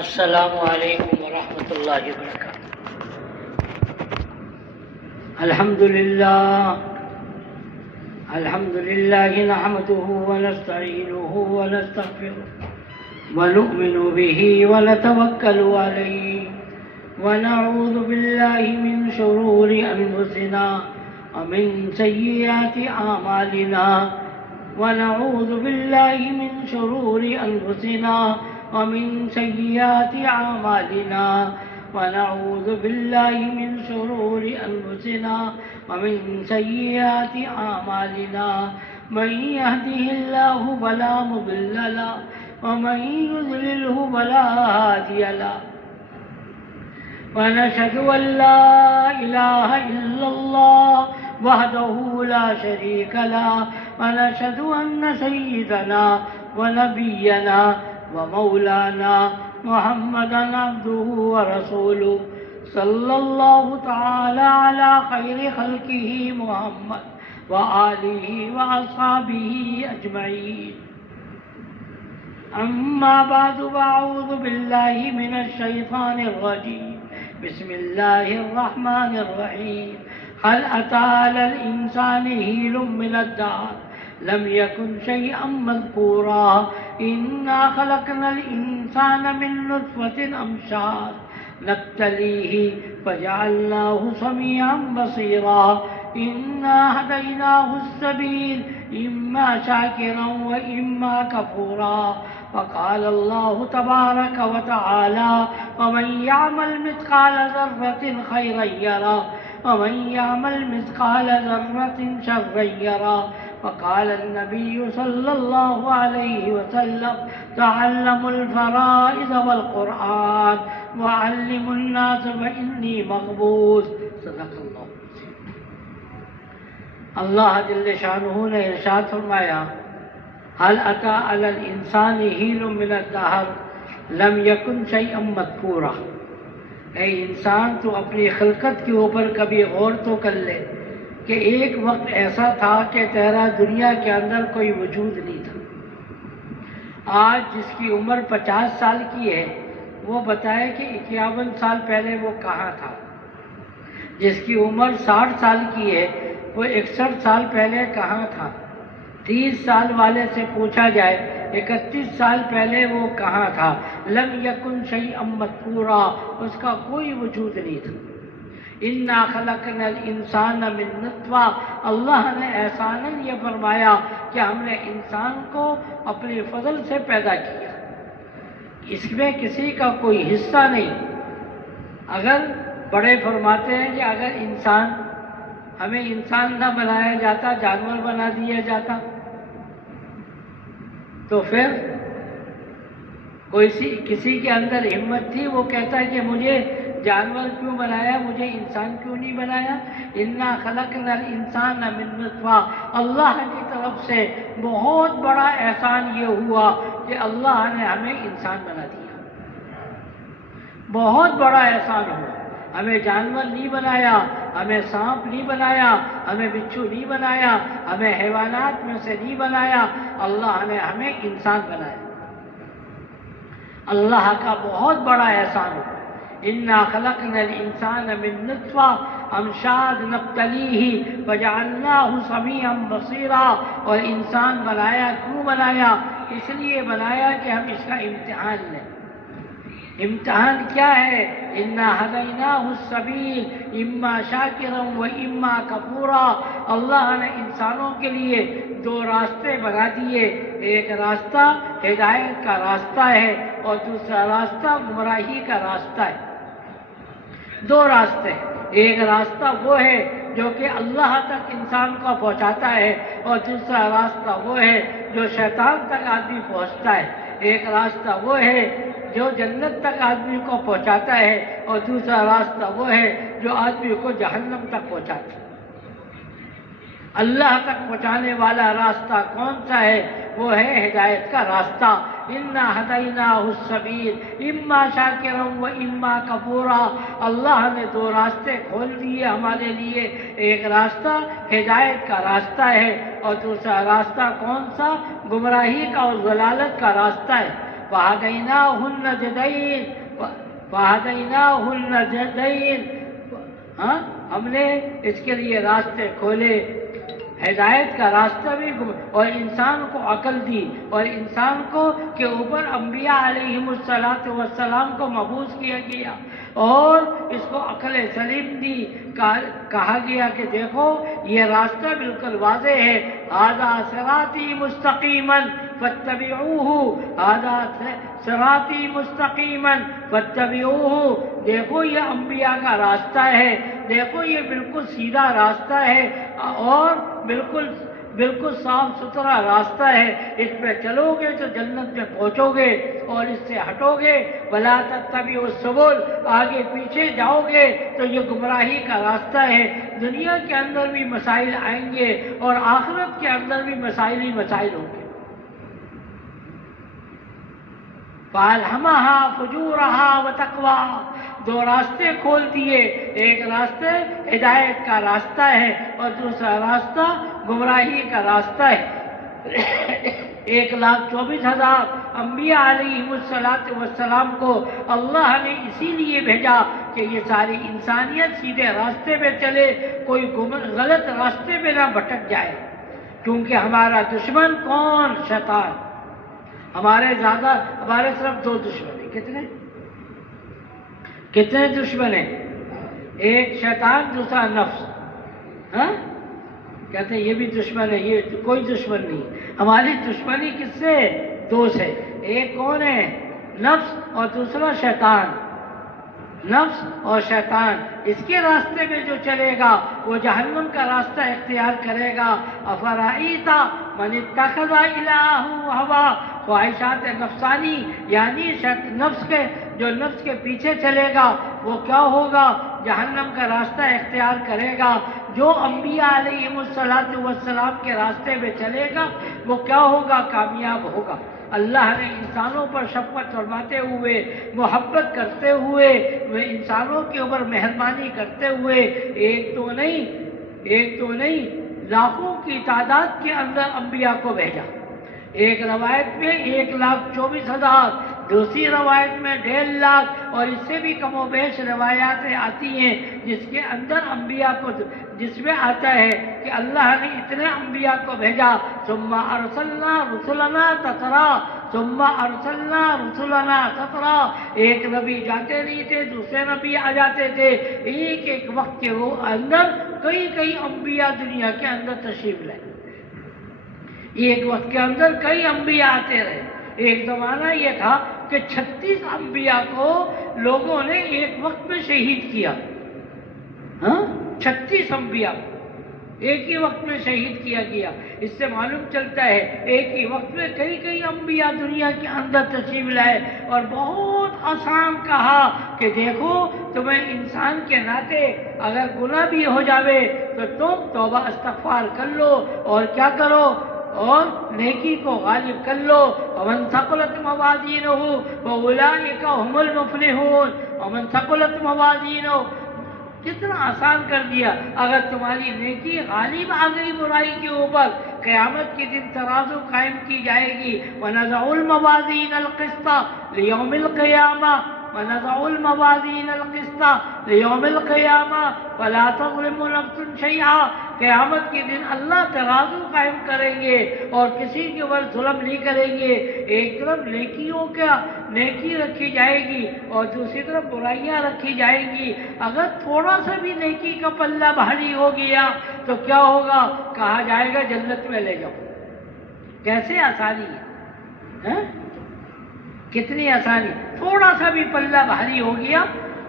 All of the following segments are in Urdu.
السلام علیکم ورحمۃ اللہ وبرکاتہ۔ الحمد للہ نحمده ونستعینه ونستغفره ونؤمن به ونتوکل علیہ ونعوذ باللہ من شرور انفسنا ومن سیئات اعمالنا ونعوذ باللہ من شرور انفسنا ومن سیئات اعمالنا ونعوذ باللہ من شرور انفسنا ومن سیئات اعمالنا من يهده الله فلا مضل له ومن يضلله فلا هادي له ونشهد أن لا إله إلا الله وحده لا شريك له ونشهد أن سيدنا ونبينا ومولانا محمدا عبده ورسوله صلى الله تعالى على خير خلقه محمد وآله وأصحابه أجمعين. أما بعد فأعوذ بالله من الشيطان الرجيم. بسم الله الرحمن الرحيم. هل أتى على الإنسان حين من الدهر لم يكن شيئا مذكورا إنا خلقنا الإنسان من نطفة أمشاج نبتليه فجعلناه سميعا بصيرا إنا هديناه السبيل إما شاكرا وإما كفورا. وقال الله تبارك وتعالى ومن يعمل مثقال ذرة خيرا يره ومن يعمل مثقال ذرة شرا يره. وقال النبي صلى الله عليه وسلم تعلموا الفرائض والقرآن وعلموا الناس فإني مغبوط. صدق اللہ. اللہ جل شانہ نے ارشاد فرمایا هل أتى على الإنسان حين من الدهر لم يكن شيئا مذكورا. اے انسان تو اپنی خلقت کے اوپر کبھی غور تو کر لے کہ ایک وقت ایسا تھا کہ تیرا دنیا کے اندر کوئی وجود نہیں تھا. آج جس کی عمر 50 سال کی ہے وہ بتائے کہ 51 سال پہلے وہ کہاں تھا. جس کی عمر 60 سال کی ہے وہ 61 سال پہلے کہاں تھا. 30 سال والے سے پوچھا جائے 31 سال پہلے وہ کہاں تھا. لم یکن شیئا مذکورا، اس کا کوئی وجود نہیں تھا. انا خلقنا الانسان من نطفہ، اللہ نے احساناً یہ فرمایا کہ ہم نے انسان کو اپنے فضل سے پیدا کیا. اس میں کسی کا کوئی حصہ نہیں. اگر بڑے فرماتے ہیں کہ اگر ہمیں انسان نہ بنایا جاتا، جانور بنا دیا جاتا، تو پھر کسی کے اندر ہمت تھی وہ کہتا ہے کہ مجھے جانور کیوں بنایا، مجھے انسان کیوں نہیں بنایا. انا خلقنا الانسان من نطفہ، اللہ کی طرف سے بہت بڑا احسان یہ ہوا کہ اللہ نے ہمیں انسان بنا دیا. بہت بڑا احسان ہوا. ہمیں جانور نہیں بنایا، ہمیں سانپ نہیں بنایا، ہمیں بچھو نہیں بنایا، ہمیں حیوانات میں سے نہیں بنایا، اللہ نے ہمیں انسان بنایا. اللہ کا بہت بڑا احسان ہوا. انا خلقنا الانسان من نطفہ امشاج نبتلیہ فجعلناہ سمیعا بصیرا. اور انسان بنایا کیوں بنایا؟ اس لیے بنایا کہ ہم اس کا امتحان لیں. امتحان کیا ہے؟ انا ہدیناہ السبیل اما شاکرا و اما کفورا. اللہ نے انسانوں کے لیے 2 راستے بنا دیے. ایک راستہ ہدایت کا راستہ ہے اور دوسرا راستہ گمراہی کا راستہ ہے. 2 راستے. ایک راستہ وہ ہے جو کہ اللہ تک انسان کو پہنچاتا ہے اور دوسرا راستہ وہ ہے جو شیطان تک آدمی پہنچتا ہے. ایک راستہ وہ ہے جو جنت تک آدمی کو پہنچاتا ہے اور دوسرا راستہ وہ ہے جو آدمی کو جہنم تک پہنچاتا ہے. اللہ تک پہنچانے والا راستہ کون سا ہے؟ وہ ہے ہدایت کا راستہ. انا ہدیناہ السبیل اما شاکرا و اما کفورا. اللہ نے 2 راستے کھول دیے ہمارے لیے. ایک راستہ ہدایت کا راستہ ہے اور دوسرا راستہ کون سا؟ گمراہی کا اور ضلالت کا راستہ ہے. فَهَدَيْنَاهُ النَّجْدَيْن ہاں ہم نے اس کے لیے راستے کھولے، ہدایت کا راستہ بھی اور انسان کو عقل دی، اور انسان کو کے اوپر انبیاء علیہم السلام کو مبعوث کیا گیا اور اس کو عقل سلیم دی، کہا گیا کہ دیکھو یہ راستہ بالکل واضح ہے، ھذا صراطی مستقیما فاتبعوہ، ھذا صراطی مستقیما فاتبعوہ، دیکھو یہ انبیاء کا راستہ ہے، دیکھو یہ بالکل سیدھا راستہ ہے اور بالکل صاف ستھرا راستہ ہے، اس پہ چلو گے تو جنت میں پہنچو گے، اور اس سے ہٹو گے وَلَا تَتَّبِعُوا السُّبُلَ، آگے پیچھے جاؤ گے تو یہ گمراہی کا راستہ ہے۔ دنیا کے اندر بھی مسائل آئیں گے اور آخرت کے اندر بھی مسائل ہی مسائل ہوں گے۔ فَأَلْهَمَهَا فُجُورَهَا وَتَقْوَاهَا، دو راستے کھول دیے، ایک راستے ہدایت کا راستہ ہے اور دوسرا راستہ گمراہی کا راستہ ہے۔ 1,24,000 انبیاء علیہم السلام کو اللہ نے اسی لیے بھیجا کہ یہ ساری انسانیت سیدھے راستے پہ چلے، کوئی غلط راستے پہ نہ بھٹک جائے، کیونکہ ہمارا دشمن کون؟ شیطان۔ ہمارے صرف 2 دشمن ہیں۔ کتنے دشمن ہیں؟ ایک شیطان، دوسرا نفس۔ ہاں کہتے ہیں یہ بھی دشمن ہے، یہ کوئی دشمن نہیں، ہماری دشمنی کس سے؟ 2 سے، ایک کون ہے؟ نفس، اور دوسرا شیطان۔ نفس اور شیطان، اس کے راستے میں جو چلے گا وہ جہنم کا راستہ اختیار کرے گا۔ افرائیت من اتخذ الہہ ہوا، خواہشات نفسانی، یعنی نفس کے پیچھے چلے گا وہ کیا ہوگا؟ جہنم کا راستہ اختیار کرے گا۔ جو انبیاء علیہم السلام کے راستے میں چلے گا وہ کیا ہوگا؟ کامیاب ہوگا۔ اللہ نے انسانوں پر شفقت فرماتے ہوئے، محبت کرتے ہوئے، انسانوں کے اوپر مہربانی کرتے ہوئے ایک تو نہیں لاکھوں کی تعداد کے اندر انبیاء کو بھیجا۔ ایک روایت میں 1,24,000، دوسری روایت میں 1.5 لاکھ، اور اس سے بھی کم و بیش روایات آتی ہیں جس کے اندر انبیاء کو، جس میں آتا ہے کہ اللہ نے اتنے انبیاء کو بھیجا۔ ثم ارسلنا رسلنا تترا، ایک نبی جاتے نہیں تھے، دوسرے نبی آ جاتے تھے، ایک وقت کے وہ اندر کئی انبیاء دنیا کے اندر تشریف لائے، ایک وقت کے اندر کئی انبیاء آتے رہے۔ ایک زمانہ یہ تھا کہ 36 انبیاء کو لوگوں نے ایک وقت میں شہید کیا۔ 36 انبیاء ایک ہی وقت میں شہید کیا گیا۔ اس سے معلوم چلتا ہے ایک ہی وقت میں کئی انبیاء دنیا کے اندر تشریف لائے، اور بہت آسان کہا کہ دیکھو تمہیں انسان کے ناطے اگر گناہ بھی ہو جاوے تو تم توبہ استغفار کر لو، اور کیا کرو؟ اور نیکی کو غالب کر لو۔ ومن ثقلت موازینہ فاولئک هم المفلحون، ومن ثقلت موازینہ، کتنا آسان کر دیا۔ اگر تمہاری نیکی غالب آ گئی برائی کے اوپر، قیامت کے دن ترازو قائم کی جائے گی۔ وَنَضَعُ الْمَوَازِينَ الْقِسْطَ لِيَوْمِ الْقِيَامَةِ، وَنَضَعُ الْمَوَازِينَ الْقِسْطَ لِيَوْمِ الْقِيَامَةِ فَلَا تَظْلِمُ نَفْسٌ شَيْئًا، قیامت کے دن اللہ ترازو قائم کریں گے اور کسی کے اوپر ظلم نہیں کریں گے۔ ایک طرف نیکی رکھی جائے گی اور دوسری طرف برائیاں رکھی جائیں گی۔ اگر تھوڑا سا بھی نیکی کا پلہ بھاری ہو گیا تو کیا ہوگا؟ کہا جائے گا جنت میں لے جاؤ۔ کیسے آسانی ہے، کتنی آسانی، تھوڑا سا بھی پلہ بھاری ہو گیا،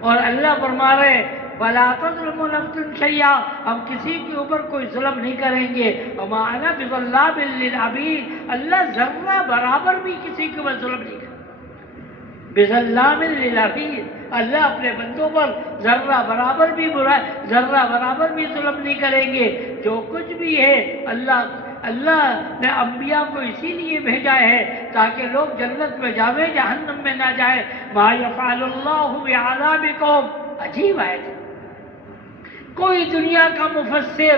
اور اللہ فرما رہے فَلَا تَظْلِمُ نَفْسٌ شَيْئًا، ہم کسی کے اوپر کوئی ظلم نہیں کریں گے۔ وَمَا أَنَا بِظَلَّامٍ لِّلْعَبِيدِ، اللہ ذرہ برابر بھی کسی کے اوپر ظلم نہیں کرے۔ بِظَلَّامٍ لِّلْعَبِيدِ، اللہ اپنے بندوں پر ذرہ برابر بھی ظلم نہیں کریں گے۔ جو کچھ بھی ہے اللہ نے انبیاء کو اسی لیے بھیجا ہے تاکہ لوگ جنت میں جاویں، جہنم میں نہ جائے۔ مَا يَفْعَلُ اللَّهُ بِعَذَابِكُمْ، عجیب آیت ہے۔ کوئی دنیا کا مفسر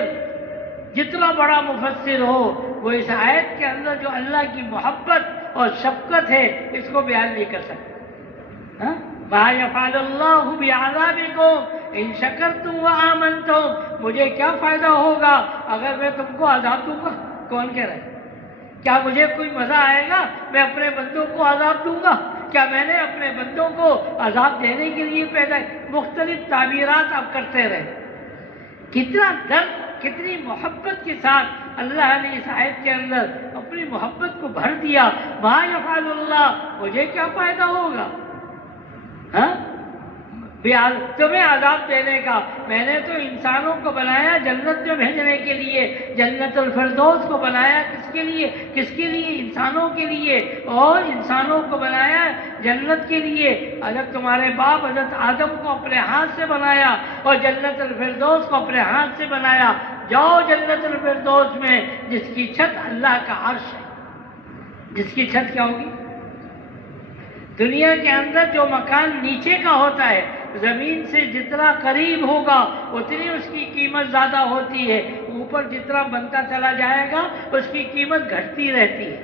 جتنا بڑا مفسر ہو، وہ اس آیت کے اندر جو اللہ کی محبت اور شفقت ہے، اس کو بیان نہیں کر سکتے. ما یفعل اللہ بعذابکم ان شکرتم وآمنتم، مجھے کیا فائدہ ہوگا اگر میں تم کو عذاب دوں گا؟ کون کہہ رہا ہے؟ کیا مجھے کوئی مزہ آئے گا میں اپنے بندوں کو عذاب دوں گا؟ کیا میں نے اپنے بندوں کو عذاب دینے کے لیے پیدا؟ مختلف تعبیرات آپ کرتے رہے. کتنا درد، کتنی محبت کے ساتھ اللہ نے اس آیت کے اندر اپنی محبت کو بھر دیا. ما یفعل اللہ، مجھے کیا فائدہ ہوگا تمہیں عذاب دینے کا؟ میں نے تو انسانوں کو بنایا جنت میں بھیجنے کے لیے، جنت الفردوس کو بنایا کس کے لیے؟ کس کے لیے؟ انسانوں کے لیے. اور انسانوں کو بنایا جنت کے لیے. اگر تمہارے باپ حضرت آدم کو اپنے ہاتھ سے بنایا اور جنت الفردوس کو اپنے ہاتھ سے بنایا، جاؤ جنت الفردوس میں جس کی چھت اللہ کا عرش ہے. جس کی چھت کیا ہوگی؟ دنیا کے اندر جو مکان نیچے کا ہوتا ہے، زمین سے جتنا قریب ہوگا اتنی اس کی قیمت زیادہ ہوتی ہے. اوپر جتنا بنتا چلا جائے گا اس کی قیمت گھٹتی رہتی ہے.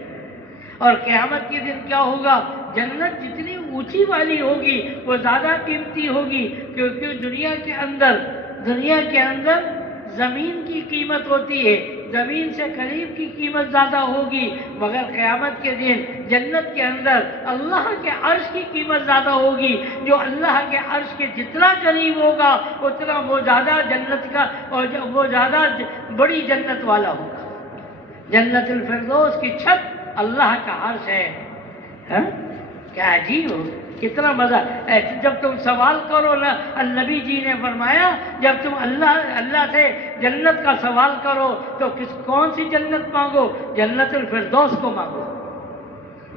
اور قیامت کے دن کیا ہوگا؟ جنت جتنی اونچی والی ہوگی وہ زیادہ قیمتی ہوگی، کیونکہ دنیا کے اندر زمین کی قیمت ہوتی ہے، زمین سے قریب کی قیمت زیادہ ہوگی. مگر قیامت کے دن جنت کے اندر اللہ کے عرش کی قیمت زیادہ ہوگی. جو اللہ کے عرش کے جتنا قریب ہوگا اتنا وہ زیادہ جنت کا اور وہ زیادہ بڑی جنت والا ہوگا. جنت الفردوس کی چھت اللہ کا عرش ہے. کیا عجیب ہو، کتنا مزہ. جب تم سوال کرو نا، النبی جی نے فرمایا جب تم اللہ سے جنت کا سوال کرو تو کون سی جنت مانگو؟ جنت الفردوس کو مانگو.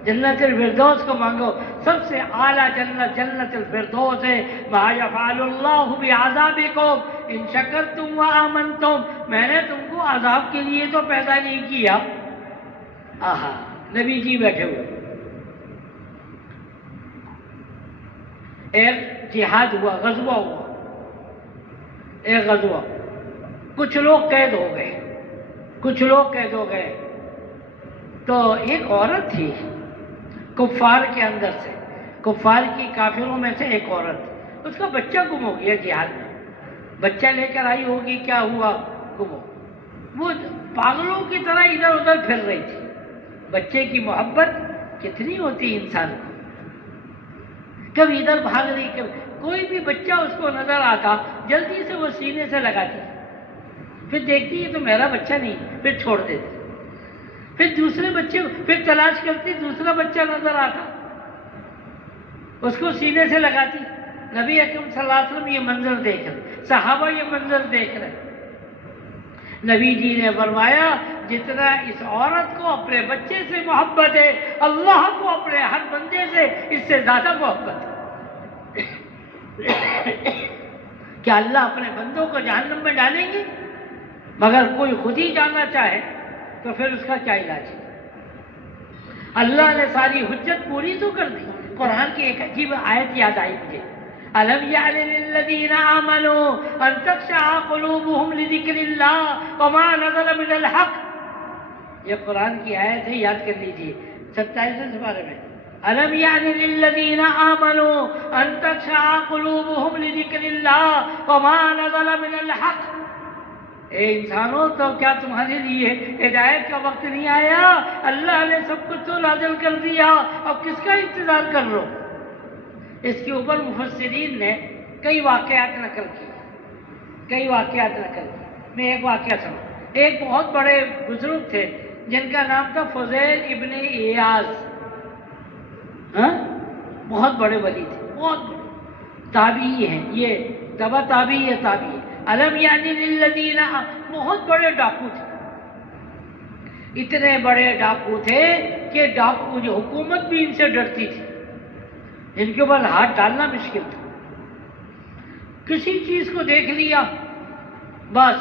جنت الفردوس کو مانگو. سب سے اعلیٰ جنت جنت الفردوس ہے. ما یفعل اللہ بعذابکم ان شکرتم وآمنتم، میں نے تم کو عذاب کے لیے تو پیدا نہیں کیا. نبی جی بیٹھے ہوئے، ایک جہاد ہوا، غزوہ ہوا، ایک غزوہ. کچھ لوگ قید ہو گئے. تو ایک عورت تھی کفار کے اندر سے، کفار کی کافروں میں سے ایک عورت، اس کا بچہ گم ہو گیا جہاد میں. بچہ لے کر آئی ہوگی، کیا ہوا؟ گم ہو. وہ پاگلوں کی طرح ادھر ادھر پھر رہی تھی. بچے کی محبت کتنی ہوتی انسان کو. کبھی ادھر بھاگ رہی، کبھی کوئی بھی بچہ اس کو نظر آتا جلدی سے وہ سینے سے لگاتی، پھر دیکھتی ہے تو میرا بچہ نہیں، پھر چھوڑ دیتی. پھر دوسرے بچے پھر تلاش کرتی، دوسرا بچہ نظر آتا اس کو سینے سے لگاتی. نبی اکرم صلی اللہ علیہ وسلم یہ منظر دیکھ رہے، صحابہ یہ منظر دیکھ رہے. نبی جی نے فرمایا جتنا اس عورت کو اپنے بچے سے محبت ہے، اللہ کو اپنے ہر بندے سے اس سے زیادہ محبت ہے. کیا اللہ اپنے بندوں کو جہنم میں ڈالیں گے؟ مگر کوئی خود ہی جاننا چاہے تو پھر اس کا کیا علاج ہے؟ اللہ نے ساری حجت پوری تو کر دی. قرآن کی ایک عجیب آیت یاد آئی مجھے، أَلَمْ يَعْنِ لِلَّذِينَ آمَنُوا أَن تَخْشَعَ قُلُوبُهُمْ لِذِكْرِ اللَّهِ وَمَا نَزَلَ مِنَ الْحَقِّ. یہ قرآن کی آیت ہے، یاد کر لیجیے 27 پارے میں. أَلَمْ يَعْنِ لِلَّذِينَ آمَنُوا أَن تَخْشَعَ قُلُوبُهُمْ لِذِكْرِ اللَّهِ وَمَا نَزَلَ مِنَ الْحَقِّ. اے انسانوں، تو کیا تمہارے لیے ہدایت کا وقت نہیں آیا؟ اللہ نے سب کچھ تو نازل کر دیا، اب کس کا انتظار کر رہو؟ اس کے اوپر مفسرین نے کئی واقعات نقل کی. میں ایک واقعہ سنوں. ایک بہت بڑے بزرگ تھے جن کا نام تھا فضیل ابن ایاز. بہت بڑے ولی تھے، بہت بڑے تابعی ہیں. یہ تبع تابعی ہے، تابعی. علم یعنی للذین، بہت بڑے ڈاکو تھے. اتنے بڑے ڈاکو تھے کہ ڈاکو جو حکومت بھی ان سے ڈرتی تھی، ان کے اوپر ہاتھ ڈالنا مشکل تھا. کسی چیز کو دیکھ لیا بس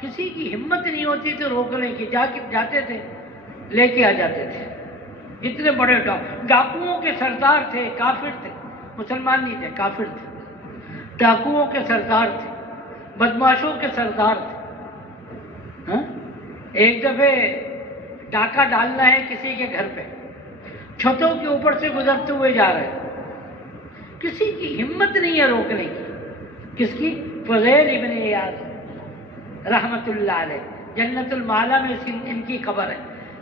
کسی کی ہمت نہیں ہوتی تھی روکنے کی، جاتے تھے لے کے آ جاتے تھے. اتنے بڑے ڈاکوؤں کے سردار تھے، کافر تھے، مسلمان نہیں تھے، کافر تھے. ڈاکوؤں کے سردار تھے، بدماشوں کے سردار تھے. ایک دفعہ ڈاکہ ڈالنا ہے کسی کے گھر پہ، چھتوں کے اوپر سے گزرتے ہوئے جا رہے ہیں، کسی کی ہمت نہیں ہے روکنے کی. کس کی؟ فضیل ابن ایاض رحمت اللہ علیہ، جنت المعلا میں ان کی قبر ہے.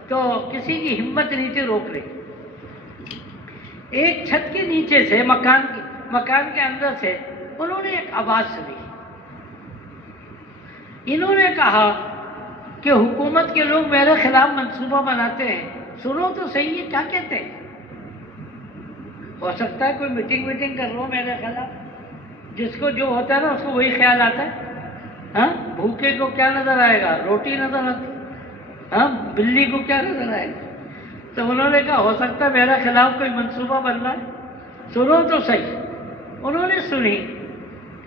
تو کسی کی ہمت نہیں تھی روکنے کی. ایک چھت کے نیچے سے مکان کے اندر سے انہوں نے ایک آواز سنی. انہوں نے کہا کہ حکومت کے لوگ میرے خلاف منصوبہ بناتے ہیں، سنو تو صحیح ہے کیا کہتے ہیں. ہو سکتا ہے کوئی میٹنگ کر رہا ہو میرے خلاف. جس کو جو ہوتا ہے نا اس کو وہی خیال آتا ہے. ہاں، بھوکے کو کیا نظر آئے گا؟ روٹی نظر آتی. ہاں، بلی کو کیا نظر آئے گا؟ تو انہوں نے کہا ہو سکتا ہے میرے خلاف کوئی منصوبہ بن رہا ہے، سنو تو صحیح. انہوں نے سنی،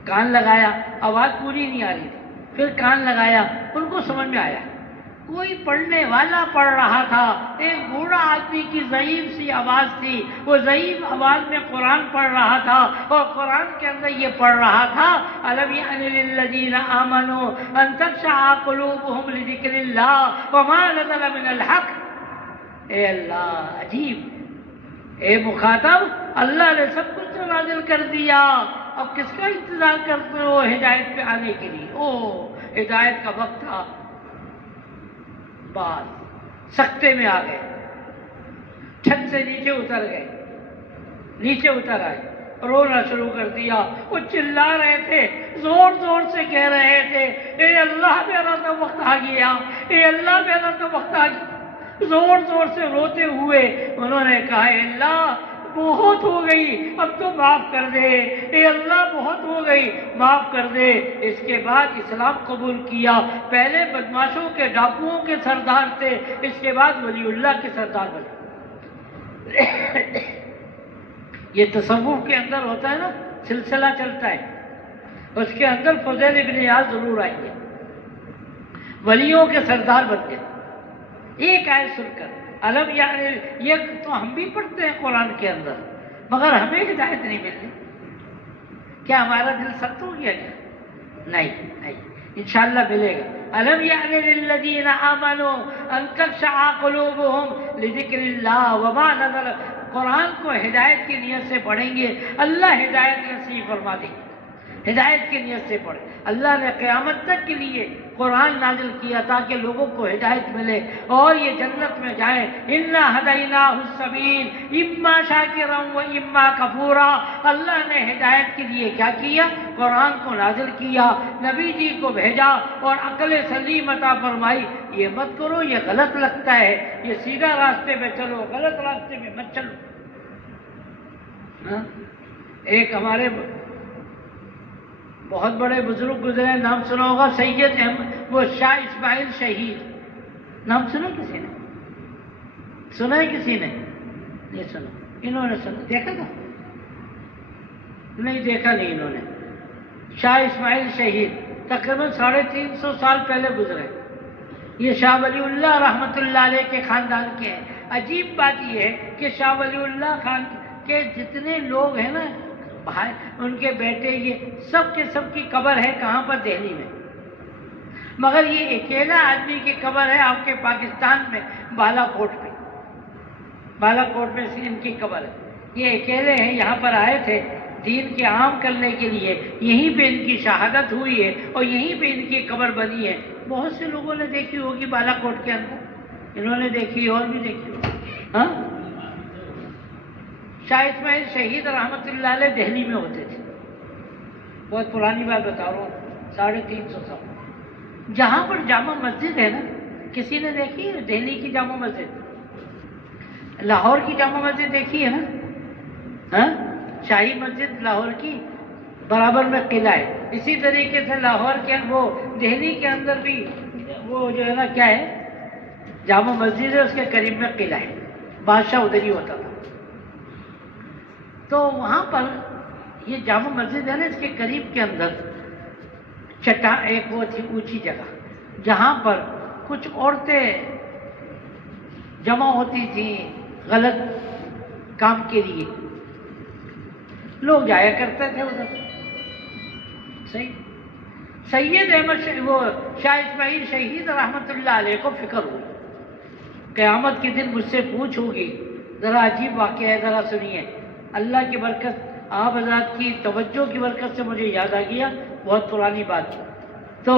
کان لگایا، آواز پوری نہیں آ رہی تھی. پھر کان لگایا، ان کو سمجھ میں آیا کوئی پڑھنے والا پڑھ رہا تھا. ایک بوڑھا آدمی کی ضعیف سی آواز تھی، وہ ضعیف آواز میں قرآن پڑھ رہا تھا، اور قرآن کے اندر یہ پڑھ رہا تھا أَلَمْ يَأْنِ لِلَّذِينَ آمَنُوا أَن تَخْشَعَ قُلُوبُهُمْ لِذِكْرِ اللَّهِ وَمَا نَزَلَ مِنَ الْحَقِّ. اے اللہ، عجیب. اے مخاطب، اللہ نے سب کچھ تو نازل کر دیا، اب کس کا انتظار کرتے ہو ہدایت پہ آنے کے لیے؟ او ہدایت کا وقت تھا. بعد سکتے میں آ گئے، چھت سے نیچے اتر آئے، رونا شروع کر دیا. وہ چلا رہے تھے، زور سے کہہ رہے تھے اے اللہ میرا تو وقت آ گیا، اے اللہ میرا تو وقت آ گیا. زور سے روتے ہوئے انہوں نے کہا اے اللہ بہت ہو گئی، اب تو معاف کر دے. اے اللہ بہت ہو گئی، معاف کر دے. اس کے بعد اسلام قبول کیا. پہلے بدماشوں کے ڈاکوؤں کے سردار تھے، اس کے بعد ولی اللہ کے سردار بنے. یہ تصوف کے اندر ہوتا ہے نا، سلسلہ چلتا ہے، اس کے اندر فضیل ابن ایاض ضرور آئیں گے، ولیوں کے سردار بن گئے. ایک آیت سن کر علم یعنی یہ تو ہم بھی پڑھتے ہیں قرآن کے اندر، مگر ہمیں ہدایت نہیں مل رہی. کیا ہمارا دل سخت ہو گیا کیا؟ نہیں، انشاءاللہ ملے گا. علم یعنی للذین آمنوا ان تخشع قلوبهم لذکر اللہ وما نزل. قرآن کو ہدایت کی نیت سے پڑھیں گے، اللہ ہدایت نصیب فرما دیں گے. ہدایت کی نیت سے پڑھیں. اللہ نے قیامت تک کے لیے قرآن نازل کیا تاکہ لوگوں کو ہدایت ملے اور یہ جنت میں جائیں. اِنَّا هَدَيْنَاهُ السَّبِيلَ إِمَّا شَاكِرًا وَإِمَّا كَفُورًا. اللہ نے ہدایت کے لیے کیا کیا؟ قرآن کو نازل کیا، نبی جی کو بھیجا اور عقل سلیم عطا فرمائی. یہ مت کرو، یہ غلط لگتا ہے، یہ سیدھا راستے میں چلو، غلط راستے میں مت چلو. ایک ہمارے بہت بڑے بزرگ گزرے، نام سنا ہوگا، سید احمد، وہ شاہ اسماعیل شہید. نام سنا کسی نے؟ سنا ہے کسی نے؟ نہیں سنا. انہوں نے سنا، دیکھا تھا؟ نہیں دیکھا نہیں انہوں نے. شاہ اسماعیل شہید تقریباً 350 سال پہلے گزرے. یہ شاہ ولی اللہ رحمت اللہ علیہ کے خاندان کے ہیں. عجیب بات یہ ہے کہ شاہ ولی اللہ خان کے جتنے لوگ ہیں نا، بھائی ان کے بیٹے، یہ سب کے سب کی قبر ہے کہاں پر؟ دہلی میں. مگر یہ اکیلا آدمی کی قبر ہے آپ کے پاکستان میں، بالا کوٹ میں. بالا کوٹ میں ان کی قبر ہے. یہ اکیلے ہیں، یہاں پر آئے تھے دین کے عام کرنے کے لیے. یہیں پہ ان کی شہادت ہوئی ہے اور یہیں پہ ان کی قبر بنی ہے. بہت سے لوگوں نے دیکھی ہوگی بالا کوٹ کے اندر، انہوں نے دیکھی اور بھی دیکھی ہوگی. ہاں، شاہ اسماعیل شہید رحمت اللہ علیہ دہلی میں ہوتے تھے. بہت پرانی بات بتا رہا ہوں، 350 سال. جہاں پر جامع مسجد ہے نا، کسی نے دیکھی ہے دہلی کی جامع مسجد؟ لاہور کی جامع مسجد دیکھی ہے نا؟ ہاں، شاہی مسجد لاہور کی برابر میں قلعہ ہے. اسی طریقے سے لاہور کے وہ دہلی کے اندر بھی وہ جو ہے نا کیا ہے، جامع مسجد ہے، اس کے قریب میں قلعہ ہے. بادشاہ ادھر ہی ہوتا تھا. تو وہاں پر یہ جامع مسجد ہے نا، اس کے قریب کے اندر ایک وہ تھی اونچی جگہ جہاں پر کچھ عورتیں جمع ہوتی تھیں غلط کام کے لیے. لوگ جایا کرتے تھے ادھر. صحیح. سید احمد وہ شاہ اسماعیل شہید رحمت اللہ علیہ کو فکر ہوئی، قیامت کے دن مجھ سے پوچھ ہوگی ذرا عجیب واقعہ ہے، ذرا سنیے. اللہ کی برکت، آپ حضرات کی توجہ کی برکت سے مجھے یاد آ گیا، بہت پرانی بات. تو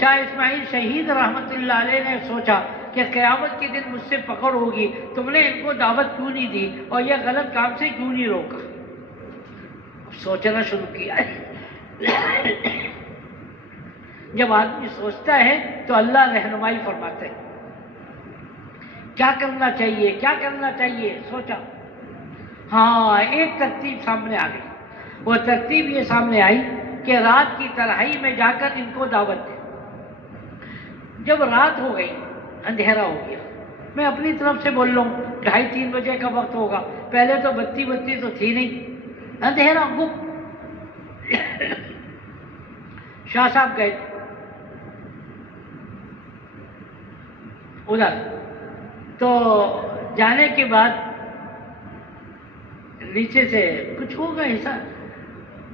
شاہ اسماعیل شہید رحمۃ اللہ علیہ نے سوچا کہ قیامت کے دن مجھ سے پکڑ ہوگی، تم نے ان کو دعوت کیوں نہیں دی اور یہ غلط کام سے کیوں نہیں روکا. سوچنا شروع کیا. جب آدمی سوچتا ہے تو اللہ رہنمائی فرماتے ہیں، کیا کرنا چاہیے کیا کرنا چاہیے. سوچا، ہاں ایک ترتیب سامنے آ گئی. وہ ترتیب یہ سامنے آئی کہ رات کی تنہائی میں جا کر ان کو دعوت دیں. جب رات ہو گئی، اندھیرا ہو گیا، میں اپنی طرف سے بول لوں 2:30-3 بجے کا وقت ہوگا، پہلے تو بتی تو تھی نہیں، اندھیرا گپ. شاہ صاحب گئے ادھر. تو جانے کے بعد نیچے سے کچھ ہوگا ایسا،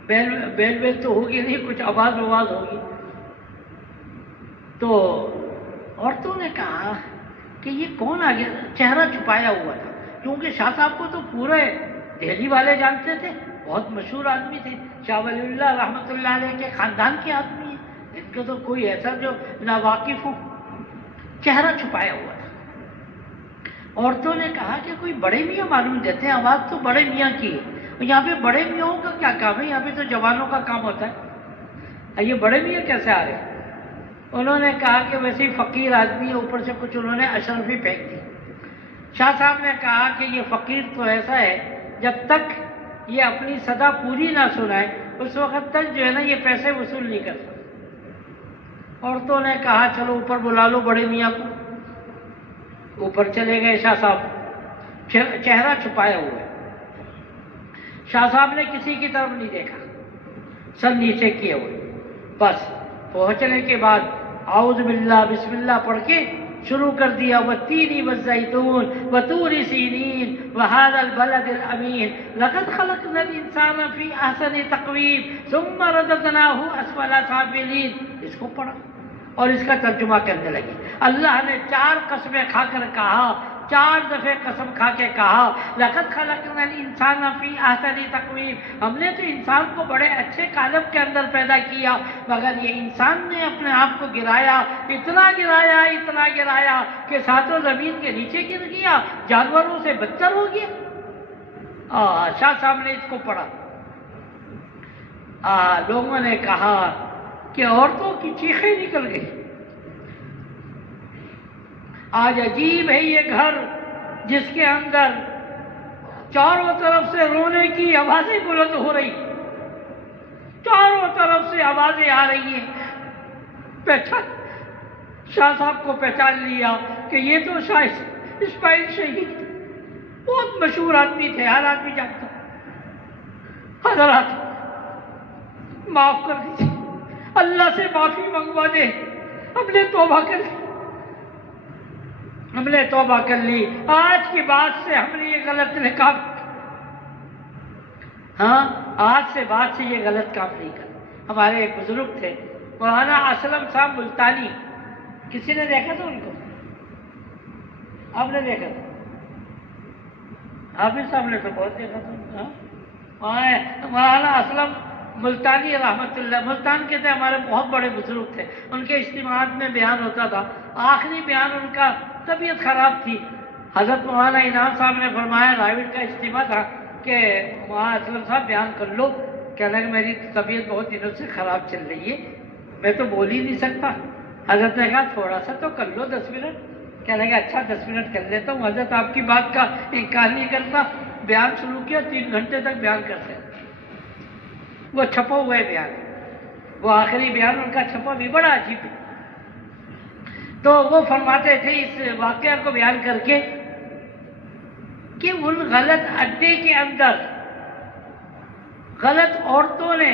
بیل تو ہوگی نہیں، کچھ آواز ہوگی. تو عورتوں نے کہا کہ یہ کون آ گیا. چہرہ چھپایا ہوا تھا، کیونکہ شاہ صاحب کو تو پورے دہلی والے جانتے تھے، بہت مشہور آدمی تھے، شاہ ولی اللہ رحمۃ اللہ علیہ کے خاندان کے آدمی ہیں، ان کے تو کوئی ایسا جو ناواقف ہو. چہرہ چھپایا ہوا تھا. عورتوں نے کہا کہ کوئی بڑے میاں معلوم دیتے ہیں، آواز تو بڑے میاں کی ہے. یہاں پہ بڑے میاں کا کیا کام ہے؟ یہاں پہ تو جوانوں کا کام ہوتا ہے، یہ بڑے میاں کیسے آ رہے ہیں؟ انہوں نے کہا کہ ویسے ہی فقیر آدمی ہے، اوپر سے کچھ انہوں نے اشرفی پھینک دی. شاہ صاحب نے کہا کہ یہ فقیر تو ایسا ہے، جب تک یہ اپنی صدا پوری نہ سنائے اس وقت تک جو ہے نا یہ پیسے وصول نہیں کر سکتا. عورتوں نے کہا چلو اوپر بلا لو بڑے میاں کو. اوپر چلے گئے شاہ صاحب، چہرہ چھپایا ہوا ہے. شاہ صاحب نے کسی کی طرف نہیں دیکھا، سر نیچے کیے ہوئے. بس پہنچنے کے بعد اعوذ باللہ بسم اللہ پڑھ کے شروع کر دیا. والتین والزیتون وطور سینین وہذا البلد الامین لقد خلقنا الانسان فی احسن تقویم ثم رددناہ اسفل سافلین. اس کو پڑھا اور اس کا ترجمہ کرنے لگی. اللہ نے 4 قسمیں کھا کر کہا، 4 دفعے قسم کھا کے کہا لقد خلقنا الانسان فی احسن تقویم، ہم نے تو انسان کو بڑے اچھے قالب کے اندر پیدا کیا، مگر یہ انسان نے اپنے آپ کو گرایا، اتنا گرایا کہ ساتوں زمین کے نیچے گر گیا، جانوروں سے بدتر ہو گیا. شاہ صاحب نے اس کو پڑھا. لوگوں نے کہا کہ عورتوں کی چیخیں نکل گئی. آج عجیب ہے یہ گھر جس کے اندر چاروں طرف سے رونے کی آوازیں بلند ہو رہی، چاروں طرف سے آوازیں آ رہی ہیں. شاہ صاحب کو پہچان لیا کہ یہ تو شاہ اسماعیل شہید، بہت مشہور آدمی تھے، ہر آدمی جانتا. حضرات معاف کر دیجیے، اللہ سے معافی منگوا دے، ہم نے توبہ کر لی، آج کے بعد سے ہم نے یہ غلط کام، آج سے بعد سے یہ غلط کام نہیں کرنا. ہمارے ایک بزرگ تھے مولانا اسلم صاحب ملتانی، کسی نے دیکھا تھا ان کو؟ آپ نے دیکھا تھا؟ حافظ صاحب نے تو بہت دیکھا تھا. مولانا اسلم ملتانی رحمۃ اللہ، ملتان کے تھے، ہمارے بہت بڑے بزرگ تھے. ان کے اجتماعات میں بیان ہوتا تھا، آخری بیان ان کا طبیعت خراب تھی. حضرت مولانا انعام صاحب نے فرمایا، رائیوڈ کا اجتماع تھا، کہ مولانا اسلم صاحب بیان کر لو. کہنے لگے میری طبیعت بہت دنوں سے خراب چل رہی ہے، میں تو بول ہی نہیں سکتا. حضرت نے کہا تھوڑا سا تو کر لو 10 منٹ. کہنے لگا اچھا 10 منٹ کر لیتا ہوں. حضرت آپ کی بات کا انکار نہیں کرتا. بیان شروع کیا، 3 گھنٹے تک بیان کرتے. وہ چھپا ہوا ہے بیان، وہ آخری بیان ان کا چھپا بھی بڑا عجیب ہے. تو وہ فرماتے تھے اس واقعہ کو بیان کر کے کہ ان غلط اڈے کے اندر غلط عورتوں نے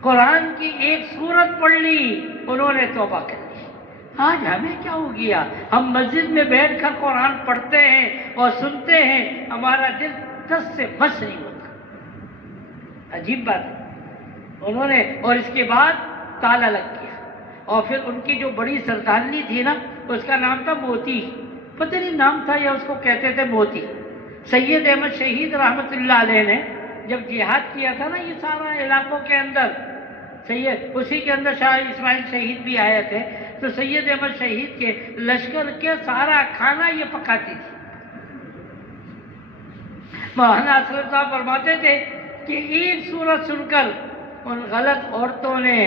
قرآن کی ایک سورت پڑھ لی، انہوں نے توبہ کر لی. آج ہمیں کیا ہو گیا؟ ہم مسجد میں بیٹھ کر قرآن پڑھتے ہیں اور سنتے ہیں، ہمارا دل 10 سے بس نہیں ہوتا. عجیب بات ہے. انہوں نے، اور اس کے بعد تالا لگ گیا. اور پھر ان کی جو بڑی سردارنی تھی نا، اس کا نام تھا موتی. پتہ نہیں نام تھا یا اس کو کہتے تھے موتی، سید احمد شہید رحمۃ اللہ علیہ نے جب جہاد کیا تھا نا یہ سارا علاقوں کے اندر، سید اسی کے اندر شاہ اسماعیل شہید بھی آئے تھے، تو سید احمد شہید کے لشکر کے سارا کھانا یہ پکاتی تھی۔ مولانا اسلم صاحب فرماتے تھے کہ ایک سورت سن کر ان غلط عورتوں نے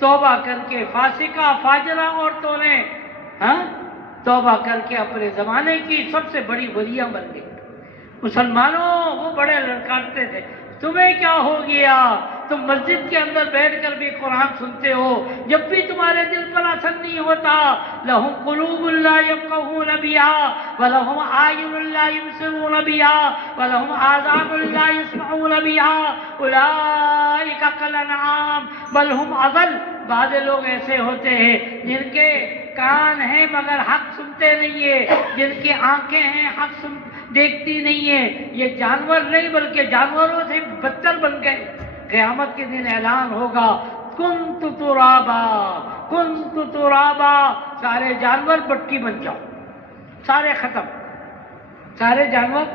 توبہ کر کے، فاسقہ فاجرہ عورتوں نے توبہ کر کے اپنے زمانے کی سب سے بڑی ولیاں بن گئی۔ مسلمانوں وہ بڑے لڑکاتے تھے، تمہیں کیا ہو گیا؟ تم مسجد کے اندر بیٹھ کر بھی قرآن سنتے ہو، جب بھی تمہارے دل پر اثر نہیں ہوتا۔ لہم قلوب لا یفقہون بہا ولہم اعین لا یبصرون بہا ولہم آذان لا یسمعون بہا اولئک کالانعام بل ہم اضل۔ بعض لوگ ایسے ہوتے ہیں جن کے کان ہیں مگر حق سنتے نہیں ہیں، جن کی آنکھیں ہیں حق دیکھتی نہیں ہیں، یہ جانور نہیں بلکہ جانوروں سے بدتر بن گئے۔ قیامت کے دن اعلان ہوگا کنت ترابا کنت ترابا، سارے جانور مٹی بن جاؤ، سارے ختم، سارے جانور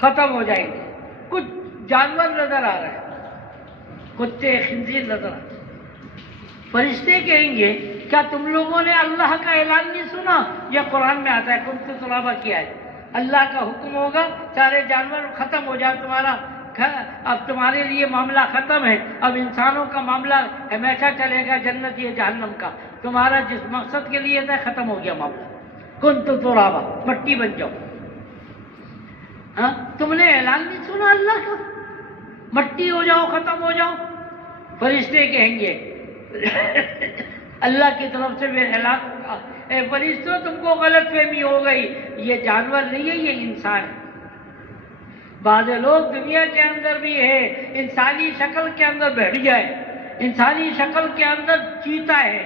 ختم ہو جائیں گے۔ کچھ جانور نظر آ رہے ہیں، کتے خنزیر نظر آ رہے ہیں۔ فرشتے کہیں گے کیا تم لوگوں نے اللہ کا اعلان نہیں سنا؟ یہ قرآن میں آتا ہے کنت ترابا کیا ہے، اللہ کا حکم ہوگا سارے جانور ختم ہو جائے، تمہارا اب تمہارے لیے معاملہ ختم ہے، اب انسانوں کا معاملہ ہمیشہ چلے گا جنت یا جہنم کا، تمہارا جس مقصد کے لیے تھا ختم ہو گیا معاملہ، کنت ترابا مٹی بن جاؤ۔ تم نے اعلان نہیں سنا اللہ کا؟ مٹی ہو جاؤ، ختم ہو جاؤ۔ فرشتے کہیں گے اللہ کی طرف سے بھی اعلان ہوگا، اے فرشتوں تم کو غلط فہمی ہو گئی، یہ جانور نہیں ہے یہ انسان ہے۔ بعض لوگ دنیا کے اندر بھی ہے، انسانی شکل کے اندر بھیڑیا ہے، انسانی شکل کے اندر چیتا ہے،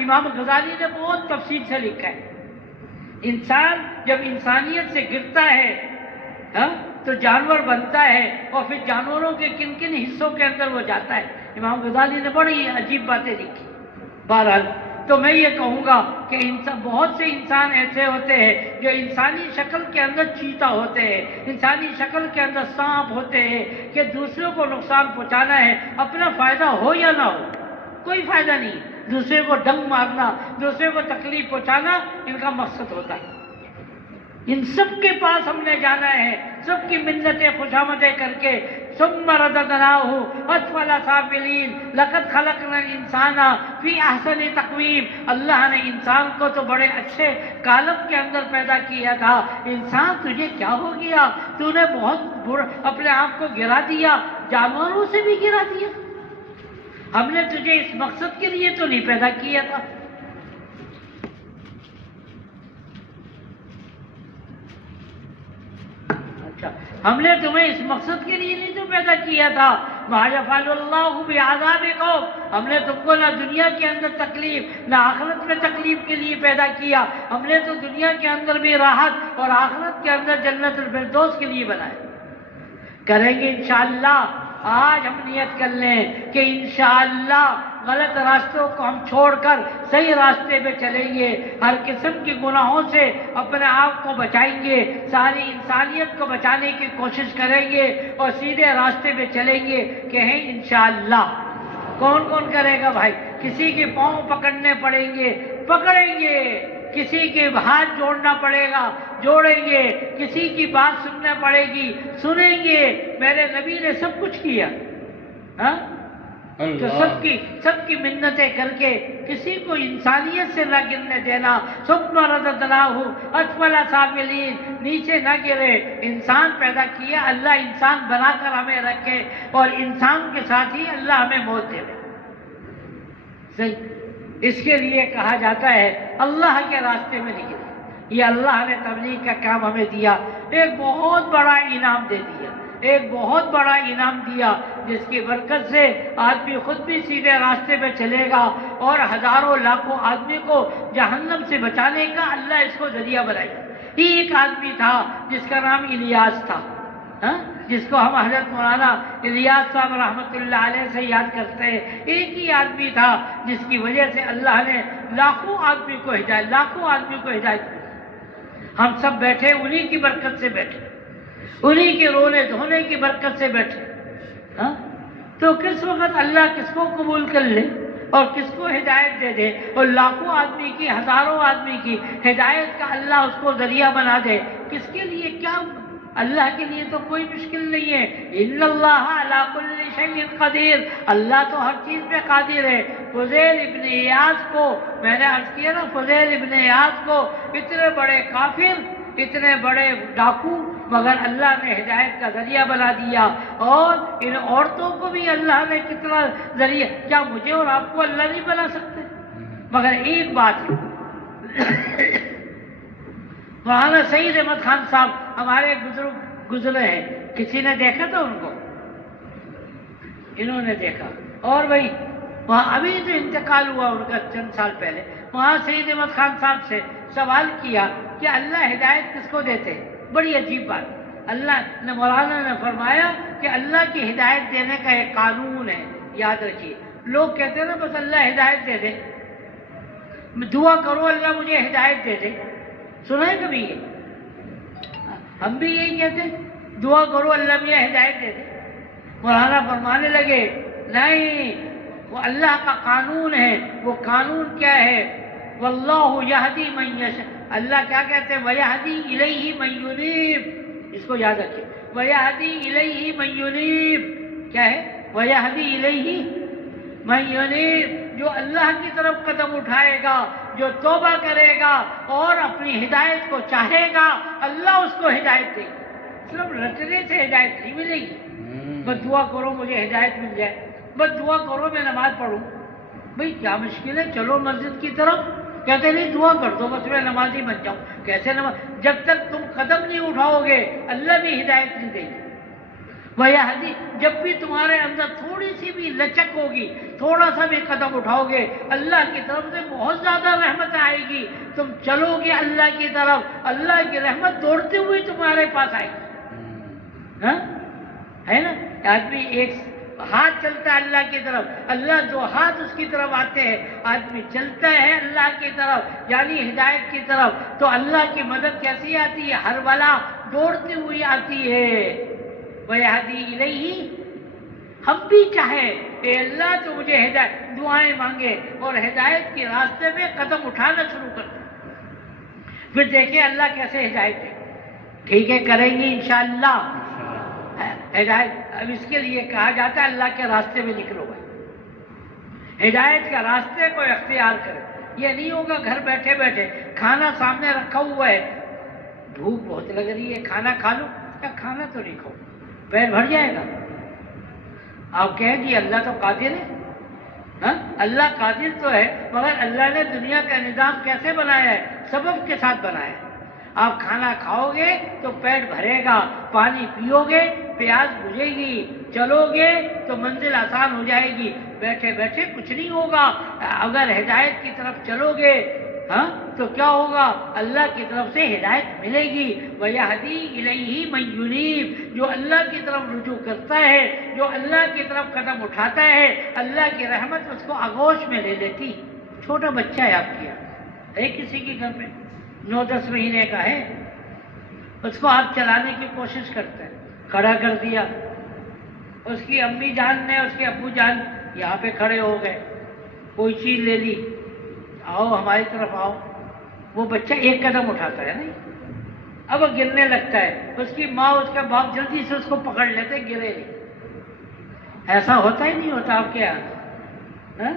امام غزالی نے بہت تفصیل سے لکھا ہے، انسان جب انسانیت سے گرتا ہے تو جانور بنتا ہے، اور پھر جانوروں کے کن کن حصوں کے اندر وہ جاتا ہے۔ امام غزالی نے بڑی عجیب باتیں لکھی۔ بہرحال تو میں یہ کہوں گا کہ بہت سے انسان ایسے ہوتے ہیں جو انسانی شکل کے اندر چیتا ہوتے ہیں، انسانی شکل کے اندر سانپ ہوتے ہیں کہ دوسروں کو نقصان پہنچانا ہے، اپنا فائدہ ہو یا نہ ہو کوئی فائدہ نہیں، دوسرے کو ڈنگ مارنا، دوسرے کو تکلیف پہنچانا ان کا مقصد ہوتا ہے۔ ان سب کے پاس ہم نے جانا ہے، سب کی منتیں خوشامدیں کر کے ثم رددناہ اسفل سافلین لقد خلقنا الانسان فی احسن تقویم۔ اللہ نے انسان کو تو بڑے اچھے کالم کے اندر پیدا کیا تھا، انسان تجھے کیا ہو گیا؟ تو نے بہت اپنے آپ کو گرا دیا، جانوروں سے بھی گرا دیا۔ ہم نے تجھے اس مقصد کے لیے تو نہیں پیدا کیا تھا۔ ہم نے تمہیں اس مقصد کے لیے نہیں تو پیدا کیا تھا۔ ما یفعل اللہ بعذابکم، ہم نے تم کو نہ دنیا کے اندر تکلیف نہ آخرت میں تکلیف کے لیے پیدا کیا، ہم نے تو دنیا کے اندر بھی راحت اور آخرت کے اندر جنت الفردوس کے لیے بنایا۔ کریں گے انشاءاللہ۔ آج ہم نیت کر لیں کہ انشاءاللہ غلط راستوں کو ہم چھوڑ کر صحیح راستے پہ چلیں گے، ہر قسم کے گناہوں سے اپنے آپ کو بچائیں گے، ساری انسانیت کو بچانے کی کوشش کریں گے اور سیدھے راستے پہ چلیں گے۔ کہیں انشاءاللہ۔ کون کون کرے گا بھائی؟ کسی کے پاؤں پکڑنے پڑیں گے، پکڑیں گے، کسی کے ہاتھ جوڑنا پڑے گا، جوڑیں گے، کسی کی بات سننا پڑے گی، سنیں گے۔ میرے نبی نے سب کچھ کیا، تو سب کی منتیں کر کے کسی کو انسانیت سے نہ گرنے دینا۔ ثم رددناہ اسفل سافلین، نیچے نہ گرے۔ انسان پیدا کیا اللہ، انسان بنا کر ہمیں رکھے اور انسان کے ساتھ ہی اللہ ہمیں موت دے۔ صحیح، اس کے لیے کہا جاتا ہے اللہ کے راستے میں نکلے۔ یہ اللہ نے تبلیغ کا کام ہمیں دیا، ایک بہت بڑا انعام دے دیا، ایک بہت بڑا انعام دیا، جس کی برکت سے آدمی خود بھی سیدھے راستے پہ چلے گا اور ہزاروں لاکھوں آدمی کو جہنم سے بچانے کا اللہ اس کو ذریعہ بنائے گا۔ ایک آدمی تھا جس کا نام الیاس تھا، جس کو ہم حضرت مولانا الیاس صاحب رحمۃ اللہ علیہ سے یاد کرتے ہیں۔ ایک ہی آدمی تھا جس کی وجہ سے اللہ نے لاکھوں آدمی کو ہدایت دی۔ ہم سب بیٹھے انہی کی برکت سے بیٹھے، انہی کے رونے دھونے کی برکت سے بیٹھے. ہاں تو کس وقت اللہ کس کو قبول کر لے اور کس کو ہدایت دے دے، اور لاکھوں آدمی کی، ہزاروں آدمی کی ہدایت کا اللہ اس کو ذریعہ بنا دے، کس کے لیے کیا؟ اللہ کے لیے تو کوئی مشکل نہیں ہے. ان اللہ علی کل شیء قدیر، اللہ تو ہر چیز پہ قادر ہے. فضیل ابن ایاض کو میں نے عرض کیا نا، فضیل ابن ایاض کو اتنے بڑے کافر، اتنے بڑے ڈاکو، مگر اللہ نے ہدایت کا ذریعہ بنا دیا. اور ان عورتوں کو بھی اللہ نے کتنا ذریعہ، کیا مجھے اور آپ کو اللہ نہیں بنا سکتے؟ مگر ایک بات ہے، مولانا سعید احمد خان صاحب ہمارے ایک بزرگ گزرے ہیں، کسی نے دیکھا تھا ان کو؟ انہوں نے دیکھا. اور بھائی وہاں ابھی جو انتقال ہوا ان کا چند سال پہلے، وہاں سعید احمد خان صاحب سے سوال کیا کہ اللہ ہدایت کس کو دیتے ہیں؟ بڑی عجیب بات. اللہ نے، مولانا نے فرمایا کہ اللہ کی ہدایت دینے کا ایک قانون ہے، یاد رکھیے. لوگ کہتے ہیں نا بس اللہ ہدایت دے دے، دعا کرو اللہ مجھے ہدایت دے دے. سنا ہے کبھی یہ؟ ہم بھی یہی کہتے ہیں، دعا کرو اللہ مجھے ہدایت دے دے. مولانا فرمانے لگے نہیں، وہ اللہ کا قانون ہے. وہ قانون کیا ہے؟ واللہ یہدی من یشاء. اللہ کیا کہتے ہیں؟ ویہدی الیہ من ینیب. اس کو یاد رکھیے، ویہدی الیہ من ینیب. کیا ہے؟ ویہدی الیہ من ینیب. جو اللہ کی طرف قدم اٹھائے گا، جو توبہ کرے گا اور اپنی ہدایت کو چاہے گا، اللہ اس کو ہدایت دے گا. صرف رٹنے سے ہدایت نہیں ملے گی. بس دعا کرو مجھے ہدایت مل جائے، بس دعا کرو میں نماز پڑھوں. بھئی کیا مشکل ہے؟ چلو مسجد کی طرف. کہتے نہیں دعا کر دو بس میں نمازی بن جاؤں. کیسے نماز؟ جب تک تم قدم نہیں اٹھاؤ گے اللہ بھی ہدایت نہیں دے گی. ویہدی، جب بھی تمہارے اندر تھوڑی سی بھی لچک ہوگی، تھوڑا سا بھی قدم اٹھاؤ گے، اللہ کی طرف سے بہت زیادہ رحمت آئے گی. تم چلو گے اللہ کی طرف، اللہ کی رحمت دوڑتے ہوئے تمہارے پاس آئے گی. ہاں ہے نا؟ آدمی ایک ہاتھ چلتا ہے اللہ کی طرف، اللہ دو ہاتھ اس کی طرف آتے ہیں. آدمی چلتا ہے اللہ کی طرف یعنی ہدایت کی طرف، تو اللہ کی مدد کیسی آتی ہے؟ ہر بلا دوڑتی ہوئی آتی ہے. وَيَهْدِي إِلَيْهِ. ہم بھی چاہیں اے اللہ تو مجھے ہدایت، دعائیں مانگے اور ہدایت کے راستے میں قدم اٹھانا شروع کر دیں. پھر دیکھیں اللہ کیسے ہدایت دے. ٹھیک ہے کریں گے انشاءاللہ ہدایت. اب اس کے لیے کہا جاتا ہے اللہ کے راستے میں نکلو بھائی، ہدایت کا راستے کو اختیار کرے. یہ نہیں ہوگا گھر بیٹھے بیٹھے کھانا سامنے رکھا ہوا ہے، بھوک بہت لگ رہی ہے کھانا کھا لو. کیا کھانا تو نہیں کھاؤ، پیٹ بھر جائے گا. آپ کہیں جی اللہ تو قادر ہے. ہاں اللہ قادر تو ہے، مگر اللہ نے دنیا کا نظام کیسے بنایا ہے؟ سبب کے ساتھ بنایا ہے. آپ کھانا کھاؤ گے تو پیٹ بھرے گا، پانی پیو گے پیاس بجھے گی، چلو گے تو منزل آسان ہو جائے گی. بیٹھے بیٹھے کچھ نہیں ہوگا. اگر ہدایت کی طرف چلو گے ہاں تو کیا ہوگا؟ اللہ کی طرف سے ہدایت ملے گی. وَيَهْدِي إِلَيْهِ مَن يُنِيبُ. جو اللہ کی طرف رجوع کرتا ہے، جو اللہ کی طرف قدم اٹھاتا ہے، اللہ کی رحمت اس کو آغوش میں لے لیتی. چھوٹا بچہ ہے آپ کیا ہے، کسی کے گھر میں 9-10 مہینے کا ہے، اس کو آپ چلانے کی کوشش کرتے ہیں، کھڑا کر دیا، اس کی امی جان نے، اس کے ابو جان یہاں پہ کھڑے ہو گئے، کوئی چیز لے لی، آؤ ہماری طرف آؤ. وہ بچہ ایک قدم اٹھاتا ہے نہیں، اب وہ گرنے لگتا ہے. اس کی ماں اس کا باپ جلدی سے اس کو پکڑ لیتے، گرے نہیں. ایسا ہوتا ہی نہیں ہوتا آپ کے یہاں؟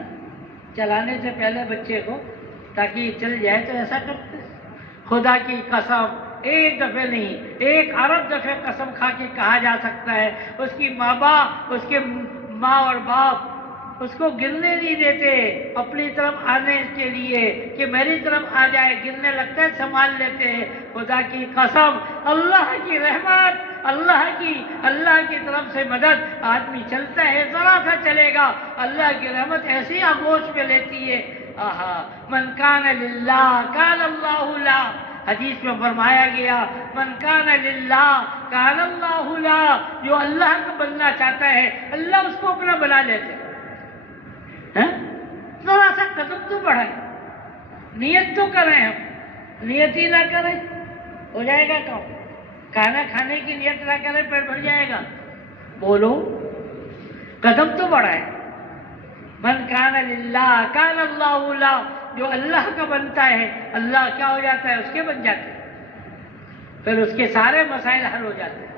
چلانے سے پہلے بچے کو تاکہ یہ چل جائے تو ایسا کرتے. خدا کی قسم ایک دفعہ نہیں 1,000 دفعہ قسم کھا کے کہا جا سکتا ہے، اس کی ماں باپ، اس کے ماں اور باپ اس کو گرنے نہیں دیتے اپنی طرف آنے کے لیے کہ میری طرف آ جائے. گرنے لگتا ہے سنبھال لیتے ہیں. خدا کی قسم اللہ کی رحمت، اللہ کی طرف سے مدد. آدمی چلتا ہے ذرا سا چلے گا، اللہ کی رحمت ایسی آغوش میں لیتی ہے. آہا من کان للہ کان اللہ لا. حدیث میں فرمایا گیا من کان للہ کان اللہ لا. جو اللہ کو بننا چاہتا ہے اللہ اس کو اپنا بنا لیتے. ذرا سا قدم تو بڑھائیں، نیت تو کریں. ہم نیت ہی نہ کریں ہو جائے گا کام؟ کھانا کھانے کی نیت نہ کرے پیٹ بھر جائے گا؟ بولو، قدم تو بڑھائے. من کان للہ کان اللہ لہ، جو اللہ کا بنتا ہے اللہ کیا ہو جاتا ہے؟ اس کے بن جاتے ہیں، پھر اس کے سارے مسائل حل ہو جاتے ہیں.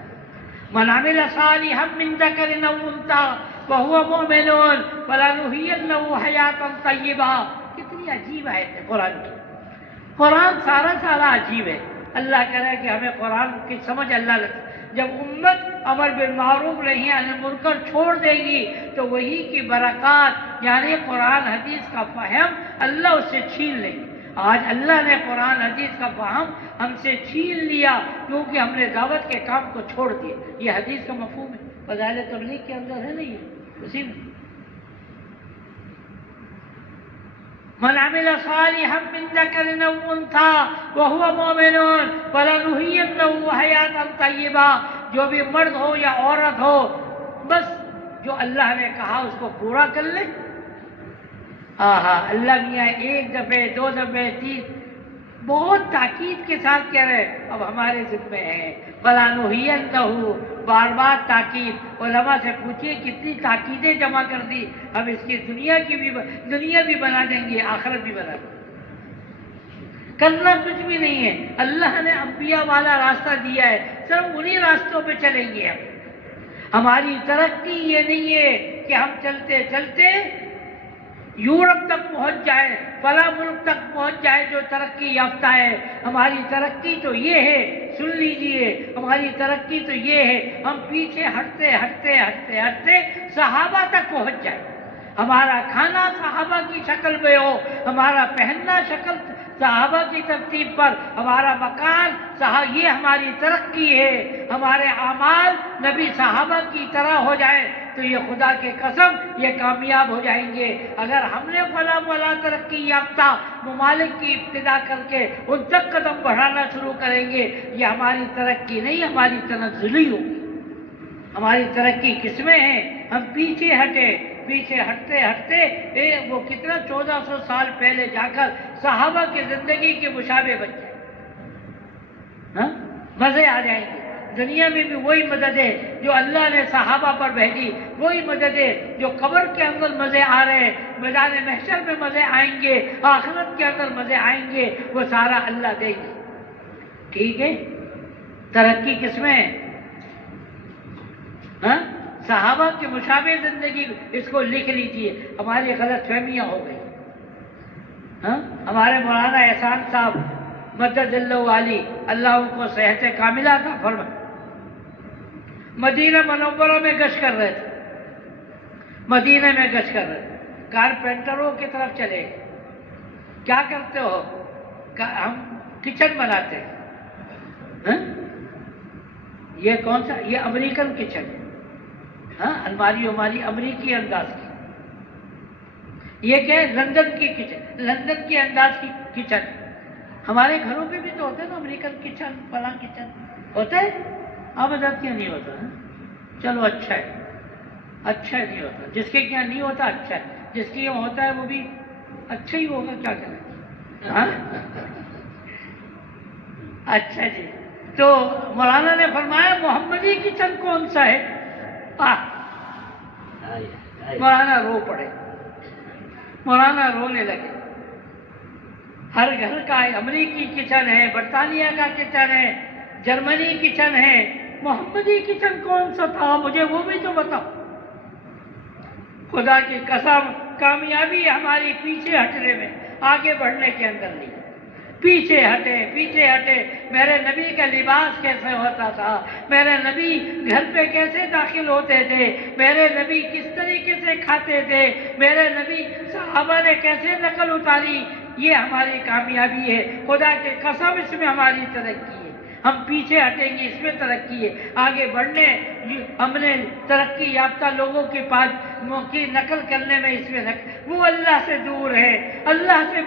من عمل صالحا من ذکر او انثی وهو مؤمن فلنحيينه حیاتا طیبہ. کتنی عجیب آیت ہے قرآن کی. قرآن سارا عجیب ہے. اللہ کرے کہ ہمیں قرآن کی سمجھ اللہ لگے. جب امت امر بالمعروف نہی عن المنکر چھوڑ دے گی تو وہی کی برکات یعنی قرآن حدیث کا فہم اللہ اس سے چھین لے گی. آج اللہ نے قرآن حدیث کا فہم ہم سے چھین لیا کیونکہ ہم نے دعوت کے کام کو چھوڑ دیا. یہ حدیث کا مفہوم ہے، فضائل تبلیغ کے اندر ہے نہیں ہے اسی میں. من عمل صالحا من ذکر او انثی وهو مؤمن فلنحيينه حیاتا طیبہ. جو بھی مرد ہو یا عورت ہو، بس جو اللہ نے کہا اس کو پورا کر لے. اللہ میاں ایک دفعہ، دو دفعہ، تین، بہت تاکید کے ساتھ کہہ رہے اب ہمارے ذمہ ہے. فَلَنُحْيِيَنَّهُ، بار بار تاکید. علماء سے پوچھئے کتنی تاکیدیں جمع کر دی. ہم اس کی دنیا بھی بنا دیں گے، آخرت بھی بنا دیں گے. کرنا کچھ بھی نہیں ہے. اللہ نے انبیاء والا راستہ دیا ہے، صرف انہی راستوں پہ چلیں گے ہم. ہماری ترقی یہ نہیں ہے کہ ہم چلتے چلتے یورپ تک پہنچ جائے، فلاں ملک تک پہنچ جائے جو ترقی یافتہ ہے. ہماری ترقی تو یہ ہے، سن لیجئے، ہماری ترقی تو یہ ہے ہم پیچھے ہٹتے ہٹتے ہٹتے ہٹتے صحابہ تک پہنچ جائیں. ہمارا کھانا صحابہ کی شکل میں ہو، ہمارا پہننا شکل صحابہ کی ترتیب پر، ہمارا مکان یہ ہماری ترقی ہے. ہمارے اعمال نبی صحابہ کی طرح ہو جائے تو یہ خدا کے قسم یہ کامیاب ہو جائیں گے. اگر ہم نے فلاں ترقی یافتہ ممالک کی ابتدا کر کے ان تک قدم بڑھانا شروع کریں گے، یہ ہماری ترقی نہیں، ہماری تنزلی ہوگی. ہماری ترقی کس میں ہے؟ ہم پیچھے ہٹتے ہٹتے وہ کتنا 1400 سال پہلے جا کر صحابہ کی زندگی کے مشابہ بن جائیں. مزے آ جائیں گے. دنیا میں بھی وہی مدد ہے جو اللہ نے صحابہ پر بھیجی، وہی مدد ہے جو قبر کے اندر مزے آ رہے ہیں، میدان محشر میں مزے آئیں گے، آخرت کے اندر مزے آئیں گے، وہ سارا اللہ دے گی. ٹھیک ہے؟ ترقی کس میں ہے؟ صحابہ کے مشابہ زندگی. اس کو لکھ لیجئے. ہماری غلط فہمیاں ہو گئی. ہمارے مولانا احسان صاحب مدد اللہ علی، اللہ ان کو صحت کاملہ عطا فرمائے، مدینہ منورہ میں گشت کر رہے تھے. مدینہ میں گشت کر رہے تھے. کارپینٹروں کی طرف چلے. کیا کرتے ہو؟ ہم کچن بناتے ہیں. یہ کون سا؟ یہ امریکن کچن ہے. الماری ہماری امریکی انداز کی. یہ کیا ہے؟ لندن کی کچن، لندن کے انداز کی کچن. ہمارے گھروں پہ بھی تو ہوتے ہیں نا امریکن کچن، فلاں کچن ہوتا ہے. آپ حضرت کیا نہیں ہوتا ہے؟ چلو اچھا ہے، اچھا نہیں ہوتا. جس کے کیا نہیں ہوتا اچھا ہے، جس کے یہاں ہوتا ہے وہ بھی اچھا ہی ہوگا. کیا کریں؟ اچھا جی. تو مولانا نے فرمایا محمدی کچن کون سا ہے؟ مولانا رو پڑے. مولانا رونے لگے. ہر گھر کا امریکی کچن ہے، برطانیہ کا کچن ہے، جرمنی کچن ہے. محمدی کچن کون سا تھا؟ مجھے وہ بھی تو بتاؤ. خدا کی قسم کامیابی ہماری پیچھے ہٹنے میں، آگے بڑھنے کے اندر نہیں. پیچھے ہٹے. میرے نبی کا لباس کیسے ہوتا تھا، میرے نبی گھر پہ کیسے داخل ہوتے تھے، میرے نبی کس طریقے سے کھاتے تھے، میرے نبی صحابہ نے کیسے نقل اتاری. یہ ہماری کامیابی ہے. خدا کے قسم اس میں ہماری ترقی ہے. ہم پیچھے ہٹیں گے، اس میں ترقی ہے. آگے بڑھنے ہم نے ترقی یافتہ لوگوں کے پاس کی نقل کرنے میں اس میں وہ اللہ سے دور ہے، اللہ سے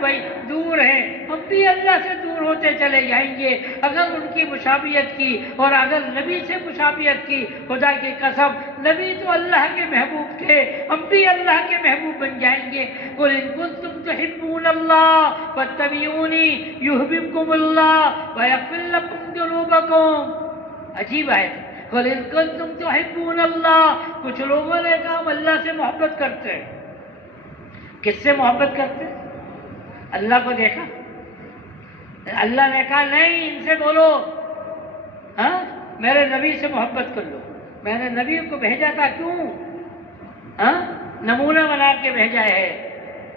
دور ہے. ہم بھی اللہ سے دور ہوتے چلے جائیں گے اگر ان کی مشابہت کی اور اگر نبی سے مشابہت کی. خدا کی قسم نبی تو اللہ کے محبوب تھے، ہم بھی اللہ کے محبوب بن جائیں گے. قل ان کنتم تحبون اللہ فاتبعونی یحببکم اللہ ویغفر لکم ذنوبکم. عجیب آیت. قل ان کنتم تحبون اللہ. کچھ لوگوں نے کہا ہم اللہ سے محبت کرتے ہیں. کس سے محبت کرتے ہیں؟ اللہ کو دیکھا؟ اللہ نے کہا نہیں، ان سے بولو ہاں میرے نبی سے محبت کر لو. میں نے نبی کو بھیجا تھا، کیوں؟ ہاں نمونہ بنا کے بھیجا ہے.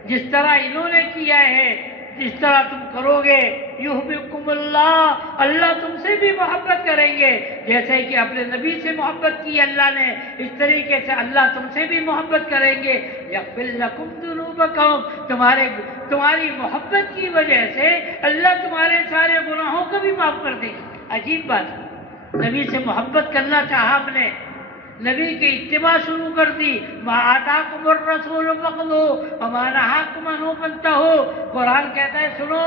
جس طرح انہوں نے کیا ہے جس طرح تم کرو گے یحببکم اللہ، اللہ تم سے بھی محبت کریں گے. جیسے کہ اپنے نبی سے محبت کی اللہ نے، اس طریقے سے اللہ تم سے بھی محبت کریں گے. یغفر لکم ذنوبکم، تمہاری محبت کی وجہ سے اللہ تمہارے سارے گناہوں کو بھی معاف کر دے گا. عجیب بات ہے. نبی سے محبت کرنا چاہا ہم نے، نبی کی اتباع شروع کر دی. ما آتاکم الرسول فخذوہ وما نہاکم عنہ فانتہوا. قرآن کہتا ہے سنو،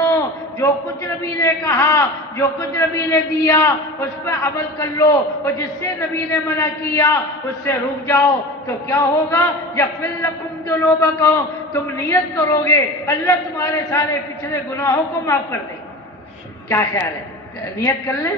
جو کچھ نبی نے کہا، جو کچھ نبی نے دیا اس پہ عمل کر لو، اور جس سے نبی نے منع کیا اس سے رک جاؤ. تو کیا ہوگا؟ یغفر لکم ذنوبکم، تم نیت کرو گے اللہ تمہارے سارے پچھلے گناہوں کو معاف کر دے. کیا خیال ہے؟ نیت کر لیں؟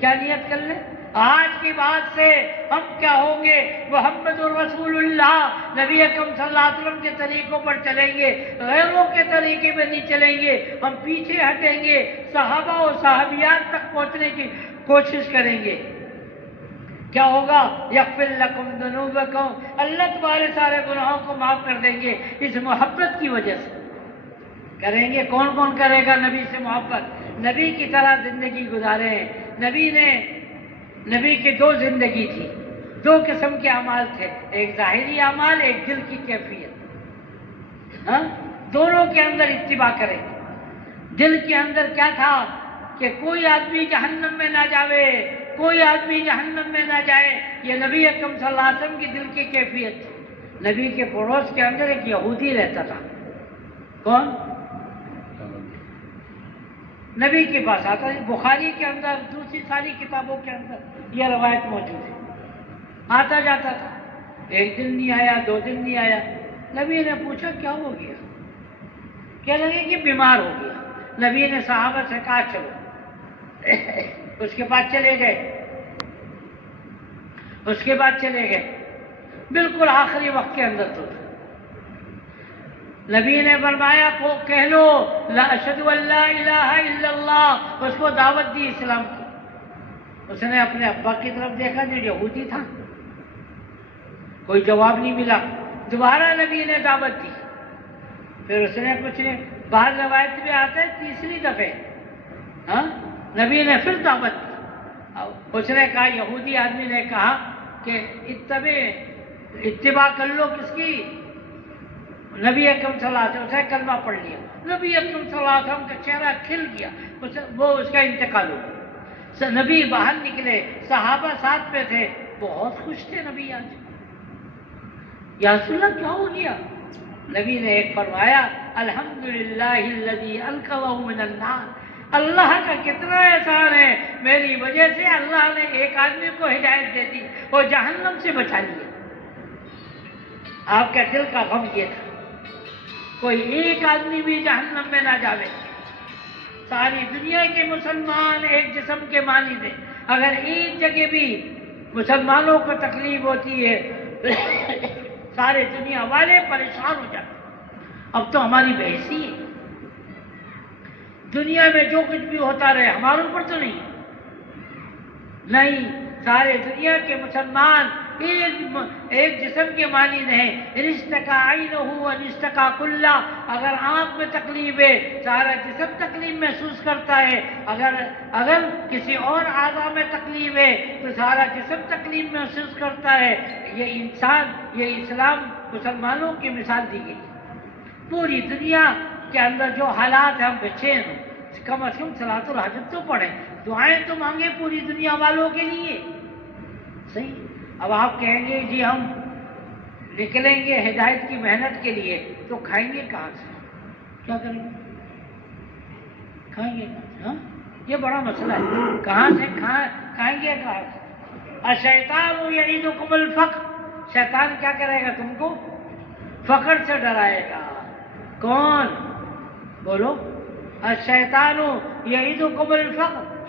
کیا نیت کر لیں؟ آج کی بات سے ہم کیا ہوں گے؟ محمد الرسول اللہ، نبی اکرم صلی اللہ علیہ وسلم کے طریقوں پر چلیں گے، غیروں کے طریقے میں نہیں چلیں گے. ہم پیچھے ہٹیں گے، صحابہ و صحابیات تک پہنچنے کی کوشش کریں گے. کیا ہوگا؟ یغفر لکم ذنوبکم، اللہ تمہارے سارے گناہوں کو معاف کر دیں گے اس محبت کی وجہ سے. کریں گے. کون کون کرے گا نبی سے محبت؟ نبی کی طرح زندگی گزارے ہیں. نبی کی دو زندگی تھی، دو قسم کے اعمال تھے، ایک ظاہری اعمال، ایک دل کی کیفیت. ہاں دونوں کے اندر اتباع کریں. دل کے اندر کیا تھا کہ کوئی آدمی جہنم میں نہ جاوے، کوئی آدمی جہنم میں نہ جائے. یہ نبی اکرم صلی اللہ علیہ وسلم کی دل کی کیفیت تھی. نبی کے پڑوس کے اندر ایک یہودی رہتا تھا. کون؟ نبی کے پاس آتا ہے. بخاری کے اندر، دوسری ساری کتابوں کے اندر یہ روایت موجود ہے. آتا جاتا تھا، ایک دن نہیں آیا، 2 دن نہیں آیا. نبی نے پوچھا کیا ہو گیا؟ کہنے لگے کہ بیمار ہو گیا. نبی نے صحابہ سے کہا چلو. اس کے بعد چلے گئے. بالکل آخری وقت کے اندر تو نبی نے فرمایا کو کہہ لو لا اشہد ان لا الہ الا اللہ. اس کو دعوت دی اسلام کی. اس نے اپنے ابا کی طرف دیکھا جو یہودی تھا، کوئی جواب نہیں ملا. دوبارہ نبی نے دعوت دی. پھر اس نے کچھ بعض روایت میں آتا ہے تیسری دفعہ ہاں نبی نے پھر دعوت دی. اس نے کہا، یہودی آدمی نے کہا کہ اتباع کر لو. کس کی؟ نبی اکرم صلی اللہ علیہ وسلم. اسے کلمہ پڑھ لیا. نبی اکرم صلی اللہ علیہ وسلم کا چہرہ کھل گیا. وہ اس کا انتقال ہو گیا. نبی باہر نکلے، صحابہ ساتھ میں تھے، بہت خوش تھے نبی. آج یا رسول اللہ کیا ہو گیا؟ نبی نے ایک فرمایا الحمدللہ الذی انقذہ من النار. اللہ کا کتنا احسان ہے، میری وجہ سے اللہ نے ایک آدمی کو ہدایت دے دی اور جہنم سے بچا لیا. آپ کے دل کا غم یہ تھا کوئی ایک آدمی بھی جہنم میں نہ جاوے. ساری دنیا کے مسلمان ایک جسم کے مانند ہیں. اگر ایک جگہ بھی مسلمانوں کو تکلیف ہوتی ہے سارے دنیا والے پریشان ہو جاتے. اب تو ہماری بحثی ہے، دنیا میں جو کچھ بھی ہوتا رہے ہمارے اوپر تو نہیں. سارے دنیا کے مسلمان ایک جسم کے مانند ہیں. رشتہ عینہ و رشتہ کلہ. اگر آنکھ میں تکلیف ہے سارا جسم تکلیف محسوس کرتا ہے. اگر کسی اور اعضاء میں تکلیف ہے تو سارا جسم تکلیف محسوس کرتا ہے. یہ اسلام مسلمانوں کی مثال دی گئی. پوری دنیا کے اندر جو حالات ہم بے چین ہوں، کم از کم صلاۃ الحاجت تو پڑھیں، دعائیں تو مانگیں پوری دنیا والوں کے لیے. صحیح. اب آپ کہیں گے جی ہم نکلیں گے ہدایت کی محنت کے لیے تو کھائیں گے کہاں سے؟ کیا کریں گے؟ کھائیں گے کہاں سے؟ ہاں یہ بڑا مسئلہ ہے. کہاں سے کھائیں گے کہاں سے؟ الشیطان یعیدکم الفقر. شیطان کیا کرے گا؟ تم کو فقر سے ڈرائے گا. کون؟ بولو. الشیطان یعیدکم الفقر.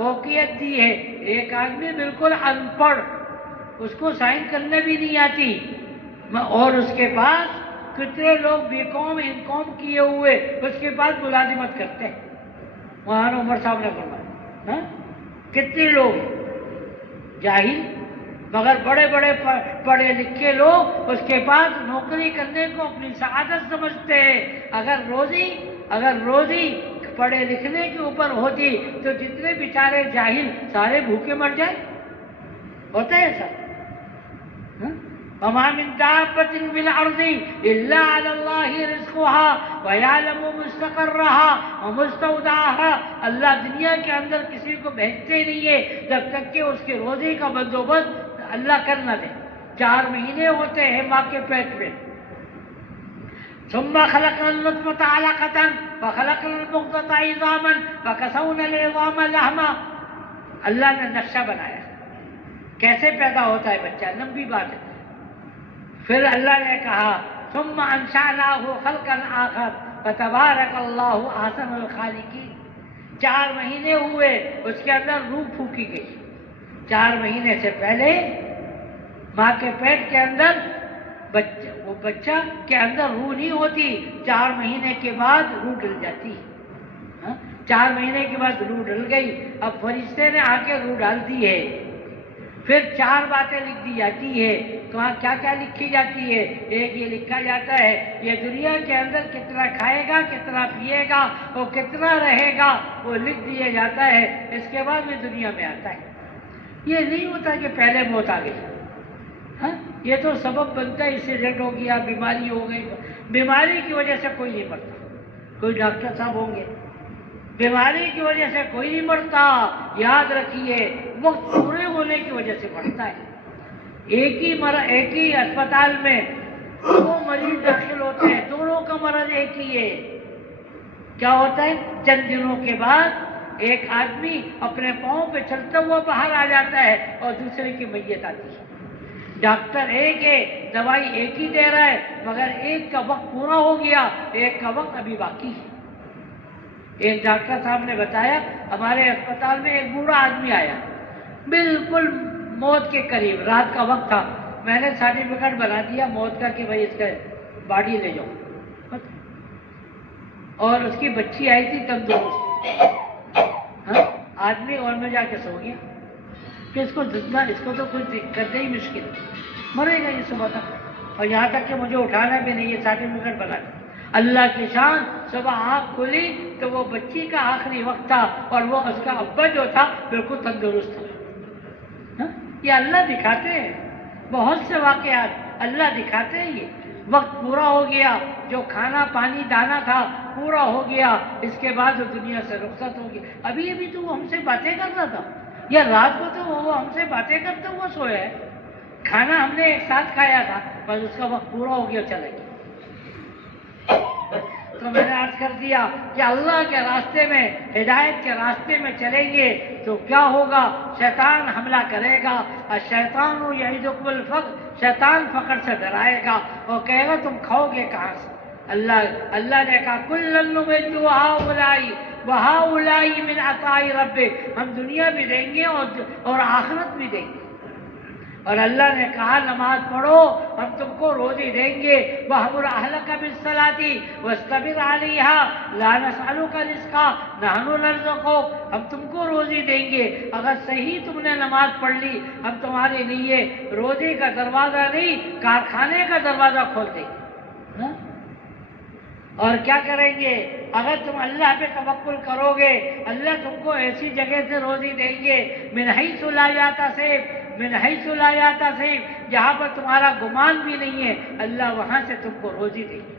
فوقیت دی ہے. ایک آدمی بالکل ان پڑھ، اس کو سائن کرنے بھی نہیں آتی، اور اس کے پاس کتنے لوگ بی کام ان کام کیے ہوئے اس کے پاس ملازمت کرتے ہیں. مولانا عمر صاحب نے فرمایا کتنے لوگ جاہل مگر بڑے بڑے پڑھے لکھے لوگ اس کے پاس نوکری کرنے کو اپنی سعادت سمجھتے ہیں. اگر روزی پڑھے لکھنے کے اوپر ہوتی تو جتنے بیچارے جاہل سارے بھوکے مر جائیں. ہوتا ہے ایسا؟ وَمَا مِن دَابَّةٍ فِي الْأَرْضِ إِلَّا عَلَى اللَّهِ رِزْقُهَا وَيَعْلَمُ مُسْتَقَرَّهَا وَمُسْتَوْدَعَهَا. اللہ دنیا کے اندر کسی کو بھیجتے نہیں ہے جب تک کہ اس کے روزی کا بندوبست اللہ کر نہ دے. 4 مہینے ہوتے ہیں ماں کے پیٹ میں. ثم خلقنا النطفة علقة فخلقنا المضغة عظاما فكسونا العظام لحما. اللہ نے نقشہ بنایا کیسے پیدا ہوتا ہے بچہ، لمبی بات ہے. پھر اللہ نے کہا ثم انشأناه خلقا آخر فتبارک اللہ احسن الخالقین. 4 مہینے ہوئے اس کے اندر روح پھونکی گئی. 4 مہینے سے پہلے ماں کے پیٹ کے اندر وہ بچہ کے اندر روح نہیں ہوتی. 4 مہینے کے بعد روح ڈل جاتی. 4 مہینے کے بعد روح ڈل گئی. اب فرشتے نے آ کے روح ڈال دی ہے. پھر 4 باتیں لکھ دی جاتی ہے. وہاں کیا کیا لکھی جاتی ہے؟ ایک یہ لکھا جاتا ہے یہ دنیا کے اندر کتنا کھائے گا، کتنا پیے گا اور کتنا رہے گا، وہ لکھ دیا جاتا ہے. اس کے بعد وہ دنیا میں آتا ہے. یہ نہیں ہوتا کہ پہلے موت آ گئی. یہ تو سبب بنتا ہے، ایکسیڈنٹ ہو گیا، بیماری ہو گئی. بیماری کی وجہ سے کوئی نہیں مرتا. کوئی ڈاکٹر صاحب ہوں گے، بیماری کی وجہ سے کوئی نہیں مرتا. یاد رکھیے وقت پورے ہونے کی وجہ سے مرتا ہے. ایک ہی اسپتال میں 2 مریض داخل ہوتے ہیں، دونوں کا مرض ایک ہی ہے. کیا ہوتا ہے؟ چند دنوں کے بعد ایک آدمی اپنے پاؤں پہ چلتا ہوا باہر آ جاتا ہے اور دوسرے کی میت آتی ہے. ڈاکٹر ایک ہے، دوائی ایک ہی دے رہا ہے، مگر ایک کا وقت پورا ہو گیا، ایک کا وقت ابھی باقی ہے. ایک ڈاکٹر صاحب نے بتایا ہمارے اسپتال میں ایک بوڑھا آدمی آیا بالکل موت کے قریب، رات کا وقت تھا. میں نے سرٹیفکیٹ بنا دیا موت کا کہ بھائی اس کا باڈی لے جاؤ. اور اس کی بچی آئی تھی تندرست. آدمی اور میں جا کے سو گیا کہ اس کو تو کچھ کرنا ہی مشکل ہے، مرے گا یہ صبح تک. اور یہاں تک کہ مجھے اٹھانا بھی نہیں، یہ سرٹیفکیٹ بنا دیا. اللہ کی شان، صبح آنکھ کھلی تو وہ بچی کا آخری وقت تھا اور وہ اس کا ابا جو تھا بالکل تندرست تھا. یہ اللہ دکھاتے ہیں. بہت سے واقعات اللہ دکھاتے ہیں. یہ وقت پورا ہو گیا، جو کھانا پانی دانا تھا پورا ہو گیا، اس کے بعد وہ دنیا سے رخصت ہو گیا. ابھی تو وہ ہم سے باتیں کر رہا تھا، یا رات کو تو وہ ہم سے باتیں کرتے ہوا سویا ہے. کھانا ہم نے ایک ساتھ کھایا تھا، بس اس کا وقت پورا ہو گیا، چلے گیا. تو میں نے عرض کر دیا کہ اللہ کے راستے میں، ہدایت کے راستے میں چلیں گے تو کیا ہوگا؟ شیطان حملہ کرے گا. الشیطان یعدکم الفقر، شیطان فقر سے ڈرائے گا اور کہے گا تم کھاؤ گے کہاں سے. اللہ نے کہا کُلًّا نُمِدُّ ہؤلاء وہؤلاء من عطاء ربک، ہم دنیا بھی دیں گے اور آخرت بھی دیں گے. اور اللہ نے کہا نماز پڑھو، ہم تم کو روزی دیں گے. وَأْمُرْ أَهْلَكَ بِالصَّلَاةِ وَاسْتَبِرْ عَلَيْهَا لَا نَسْأَلُكَ رِزْقًا نَحْنُ نَرْزُقُكَ، ہم تم کو روزی دیں گے. اگر صحیح تم نے نماز پڑھ لی، ہم تمہارے لیے روزی کا دروازہ نہیں کارخانے کا دروازہ کھول دیں گے. اور کیا کریں گے؟ اگر تم اللہ پہ توکل کرو گے، اللہ تم کو ایسی جگہ سے روزی دیں گے من حیث لا یحتسب، جہاں پر تمہارا گمان بھی نہیں ہے، اللہ وہاں سے تم کو روزی دیں گے.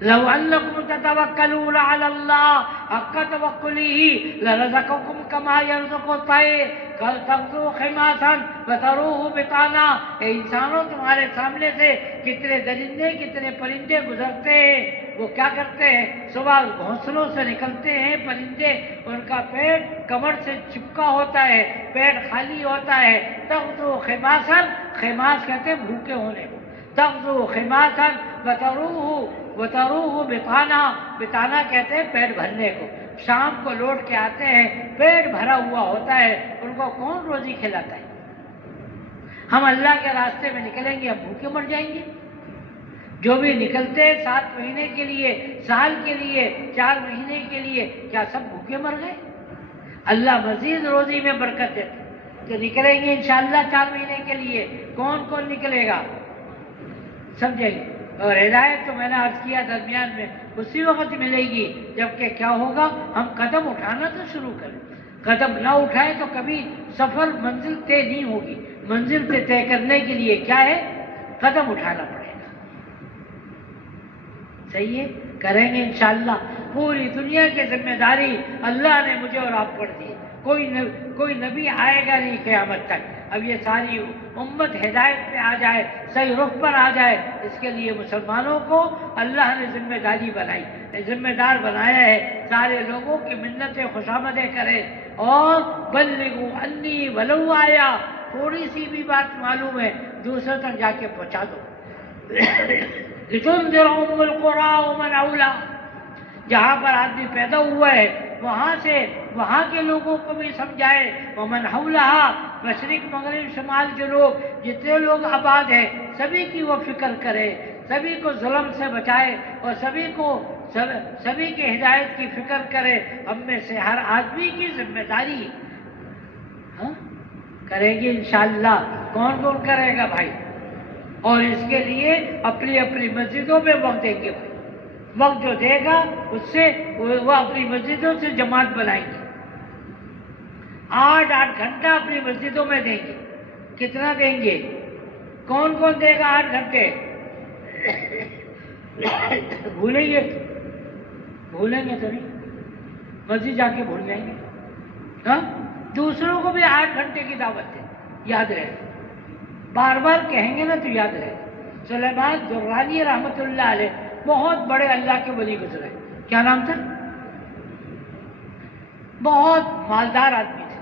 لو انکم تتوکلون علی اللہ حق توکلہ لرزقکم کما یرزق الطیر تغدو خماصا وتروح بطانا. اے انسانوں، تمہارے سامنے سے کتنے درندے کتنے پرندے گزرتے ہیں. وہ کیا کرتے ہیں؟ صبح گھونسلوں سے نکلتے ہیں پرندے، ان کا پیٹ کمر سے چپکا ہوتا ہے، پیٹ خالی ہوتا ہے. تغدو خماصا، خماص کہتے ہیں بھوکے ہونے کو. تغدو خماصا وتروح بطانا، بطانا کہتے ہیں پیٹ بھرنے کو. شام کو لوٹ کے آتے ہیں، پیٹ بھرا ہوا ہوتا ہے، ان کو کون روزی کھلاتا ہے؟ ہم اللہ کے راستے میں نکلیں گے، ہم بھوکے مر جائیں گے؟ جو بھی نکلتے 7 مہینے کے لیے، سال کے لیے، 4 مہینے کے لیے، کیا سب بھوکے مر گئے؟ اللہ مزید روزی میں برکت دیتے تو نکلیں گے انشاءاللہ 4 مہینے کے لیے۔ کون کون نکلے گا؟ سمجھیں گے؟ اور ہدایت تو میں نے عرض کیا درمیان میں اسی وقت ملے گی جبکہ کیا ہوگا، ہم قدم اٹھانا تو شروع کریں۔ قدم نہ اٹھائے تو کبھی سفر منزل طے نہیں ہوگی۔ منزل طے کرنے کے لیے کیا ہے؟ قدم اٹھانا پڑے گا۔ صحیح ہے، کریں گے انشاءاللہ۔ پوری دنیا کی ذمہ داری اللہ نے مجھے اور آپ پر دی۔ کوئی نبی آئے گا نہیں قیامت تک۔ اب یہ ساری امت ہدایت پہ آ جائے، صحیح رخ پر آ جائے، اس کے لیے مسلمانوں کو اللہ نے ذمہ داری بنائی، ذمہ دار بنایا ہے۔ سارے لوگوں کی منتیں خوشامدیں کرے اور بلغوا انی ولو آیا، تھوڑی سی بھی بات معلوم ہے دوسرے تک جا کے پہنچا دو۔ لتنذر ام القری ومن حولھا، جہاں پر آدمی پیدا ہوا ہے وہاں کے لوگوں کو بھی سمجھائے۔ ومن حولھا، مشرق مغرب شمال کے لوگ جتنے لوگ آباد ہیں سبھی کی وہ فکر کرے، سبھی کو ظلم سے بچائے اور سبھی کی ہدایت کی فکر کرے۔ ہم میں سے ہر آدمی کی ذمہ داری کرے گی انشاءاللہ۔ کون کون کرے گا بھائی؟ اور اس کے لیے اپنی اپنی مسجدوں میں وقت دیں گے بھائی۔ وقت جو دے گا اس سے وہ اپنی مسجدوں سے جماعت بنائیں گے، 8 گھنٹہ اپنی مسجدوں میں دیں گے۔ کتنا دیں گے؟ کون کون دے گا 8 گھنٹے؟ بھولیں گے تو نہیں، مسجد جا کے بھول جائیں گے۔ ہاں، دوسروں کو بھی 8 گھنٹے کی دعوت دیں، یاد رہے، بار بار کہیں گے نا تو یاد رہے۔ سلیمان درانی رحمۃ اللہ علیہ بہت بڑے اللہ کے ولی گزرے، کیا نام تھا؟ بہت مالدار آدمی تھے،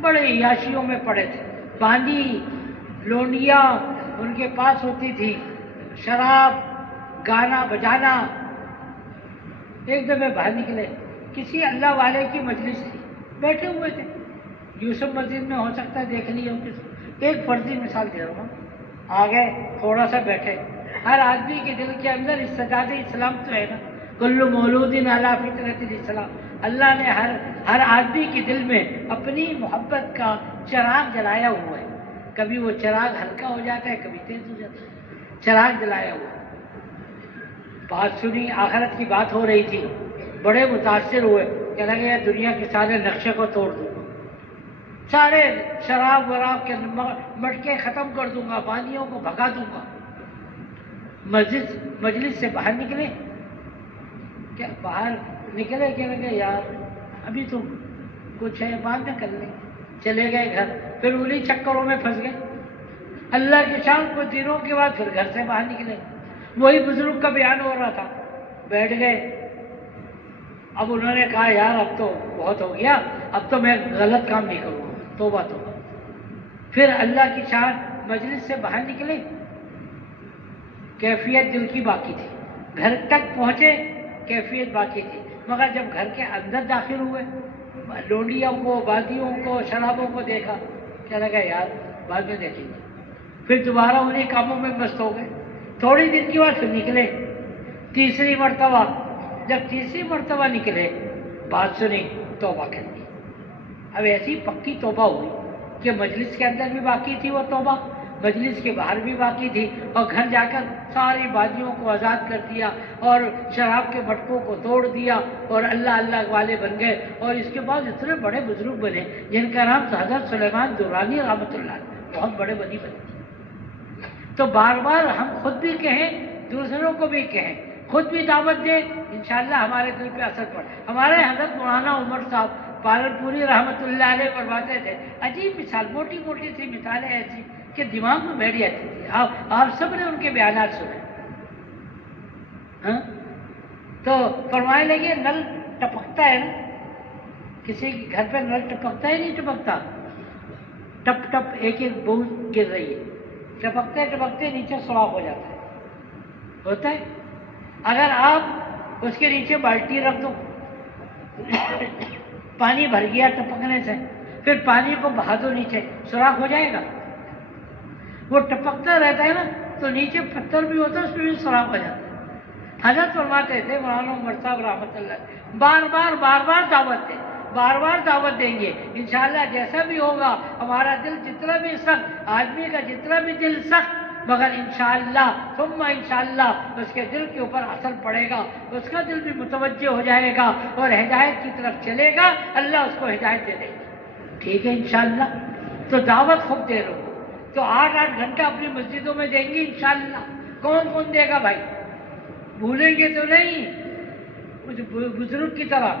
بڑے عیاشیوں میں پڑے تھے، باندی لونڈیاں ان کے پاس ہوتی تھی، شراب، گانا بجانا۔ ایک دفعہ باہر نکلے، کسی اللہ والے کی مجلس تھی، بیٹھے ہوئے تھے، یوسف مسجد میں ہو سکتا ہے دیکھ لیے ہوں کسی، ایک فرضی مثال دے رہا ہوں، آگے تھوڑا سا بیٹھے۔ ہر آدمی کے دل کے اندر استعداد اسلام تو ہے نا، کل مولود علی فطرت الاسلام۔ اللہ نے ہر آدمی کے دل میں اپنی محبت کا چراغ جلایا ہوا ہے، کبھی وہ چراغ ہلکا ہو جاتا ہے، کبھی تیز ہو جاتا ہے، چراغ جلایا ہوا ہے۔ بات سنی، آخرت کی بات ہو رہی تھی، بڑے متاثر ہوئے، کہنے لگے دنیا کے سارے نقشے کو توڑ دوں گا، سارے شراب وراب کے مٹکے ختم کر دوں گا، باندیوں کو بھگا دوں گا۔ مجلس سے باہر نکلے، کیا باہر نکلے کہ لگے یار ابھی تو کچھ ہے بعد میں کر لیں، چلے گئے گھر، پھر انہیں چکروں میں پھنس گئے۔ اللہ کی شان کو دنوں کے بعد پھر گھر سے باہر نکلے، وہی بزرگ کا بیان ہو رہا تھا، بیٹھ گئے۔ اب انہوں نے کہا یار اب تو بہت ہو گیا، اب تو میں غلط کام نہیں کروں گا، توبہ توبہ۔ پھر اللہ کی شان مجلس سے باہر نکلے، کیفیت دل کی باقی تھی، گھر تک پہنچے کیفیت باقی تھی، مگر جب گھر کے اندر داخل ہوئے لونڈیوں کو، بادیوں کو، شرابوں کو دیکھا، کیا لگا یار بعد میں دیکھیں گے۔ پھر دوبارہ انہیں کاموں میں مست ہو گئے، تھوڑی دن کے بعد پھر نکلے تیسری مرتبہ۔ جب تیسری مرتبہ نکلے، بات سنی، توبہ کر دی۔ اب ایسی پکی توبہ ہوئی کہ مجلس کے اندر بھی باقی تھی وہ توبہ، مجلس کے باہر بھی باقی تھی، اور گھر جا کر ساری بادیوں کو آزاد کر دیا اور شراب کے مٹکوں کو توڑ دیا اور اللہ والے بن گئے۔ اور اس کے بعد اتنے بڑے بزرگ بنے جن کا نام حضرت سلیمان درانی رحمۃ اللہ علیہ، بہت بڑے ولی بنے۔ تو بار بار ہم خود بھی کہیں، دوسروں کو بھی کہیں، خود بھی دعوت دیں، انشاءاللہ ہمارے دل پہ اثر پڑے۔ ہمارے حضرت مولانا عمر صاحب پالنپوری رحمۃ اللہ علیہ فرماتے تھے، عجیب مثال، موٹی موٹی سی مثالیں ایسی کہ دماغ میں بیٹھ جاتی تھی۔ آپ سب نے ان کے بیانات سنے، ہاں؟ تو فرمانے لگے نل ٹپکتا ہے نا، کسی کے گھر پہ نل ٹپکتا ہے نہیں ٹپکتا، ٹپ ٹپ ایک ایک بوند گر رہی ہے، ٹپکتے ٹپکتے نیچے سوراخ ہو جاتا ہے، ہوتا ہے۔ اگر آپ اس کے نیچے بالٹی رکھ دو، پانی بھر گیا ٹپکنے سے، پھر پانی کو بہا دو نیچے، سوراخ ہو جائے گا؟ وہ ٹپکتا رہتا ہے نا، تو نیچے پتھر بھی ہوتا ہے، اس میں بھی سوراخ ہو جاتا ہے۔ حضرت فرماتے تھے مولانا عمر صاحب رحمۃ اللہ، بار بار دعوت دیں، بار بار دعوت دیں گے، انشاءاللہ جیسا بھی ہوگا ہمارا دل جتنا بھی سخت، آدمی کا جتنا بھی دل سخت، مگر انشاءاللہ ثم انشاءاللہ اس کے دل کے اوپر اثر پڑے گا، اس کا دل بھی متوجہ ہو جائے گا اور ہدایت کی طرف چلے گا، اللہ اس کو ہدایت دے دے گا۔ ٹھیک ہے انشاءاللہ؟ تو دعوت خوب دے رہو، تو 8 گھنٹہ اپنی مسجدوں میں دیں گے انشاءاللہ۔ کون دے گا بھائی؟ بھولیں گے تو نہیں، کچھ بزرگ کی طرح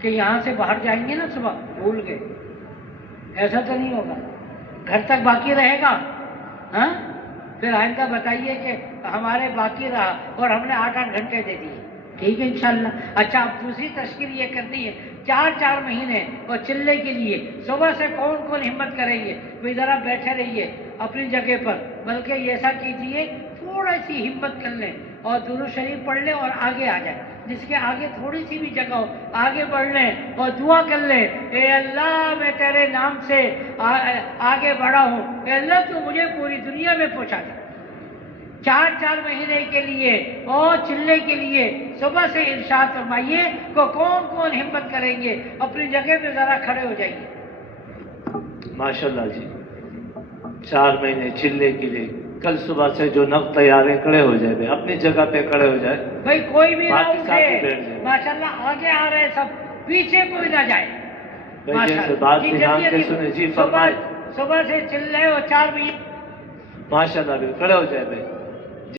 کہ یہاں سے باہر جائیں گے نا صبح بھول گئے، ایسا تو نہیں ہوگا، گھر تک باقی رہے گا۔ ہاں پھر آئندہ بتائیے کہ ہمارے باقی رہا اور ہم نے 8 گھنٹے دے دیے۔ ٹھیک ہے انشاءاللہ؟ اچھا، اب دوسری تشکیل یہ کرنی ہے، 4 مہینے اور چلے کے لیے صبح سے کون ہمت کریں گے؟ بھائی ذرا بیٹھے رہیے اپنی جگہ پر، بلکہ ایسا کیجیے تھوڑا سی ہمت کر لیں اور درود شریف پڑھ لیں اور آگے آ جائیں، جس کے آگے تھوڑی سی بھی جگہ ہو آگے بڑھ لیں اور دعا کر لیں، اے اللہ میں تیرے نام سے آگے بڑھا ہوں، اے اللہ تو مجھے پوری دنیا میں پہنچا دے۔ 4 مہینے کے لیے اور چلے کے لیے صبح سے ارشاد فرمائیے کو کون ہمت کریں گے؟ اپنی جگہ پہ ذرا کھڑے ہو جائیے۔ ماشاءاللہ جی، 4 مہینے چلے کے لیے کل صبح سے جو نف تیار ہے کھڑے ہو جائے، اپنی جگہ پہ کھڑے ہو جائے، بھائی کوئی بھی نہ باقی ساتھ ہی اٹھے، بیٹھ جائے۔ ماشاءاللہ آگے آ رہے سب، پیچھے کوئی نہ جائے۔ بھائی جیسے بات دھیان سے سنیں جی، فرمائے۔ صبح سے چل رہے ہو 4 مہینے، ماشاءاللہ بھی کھڑے ہو جائے بھائی۔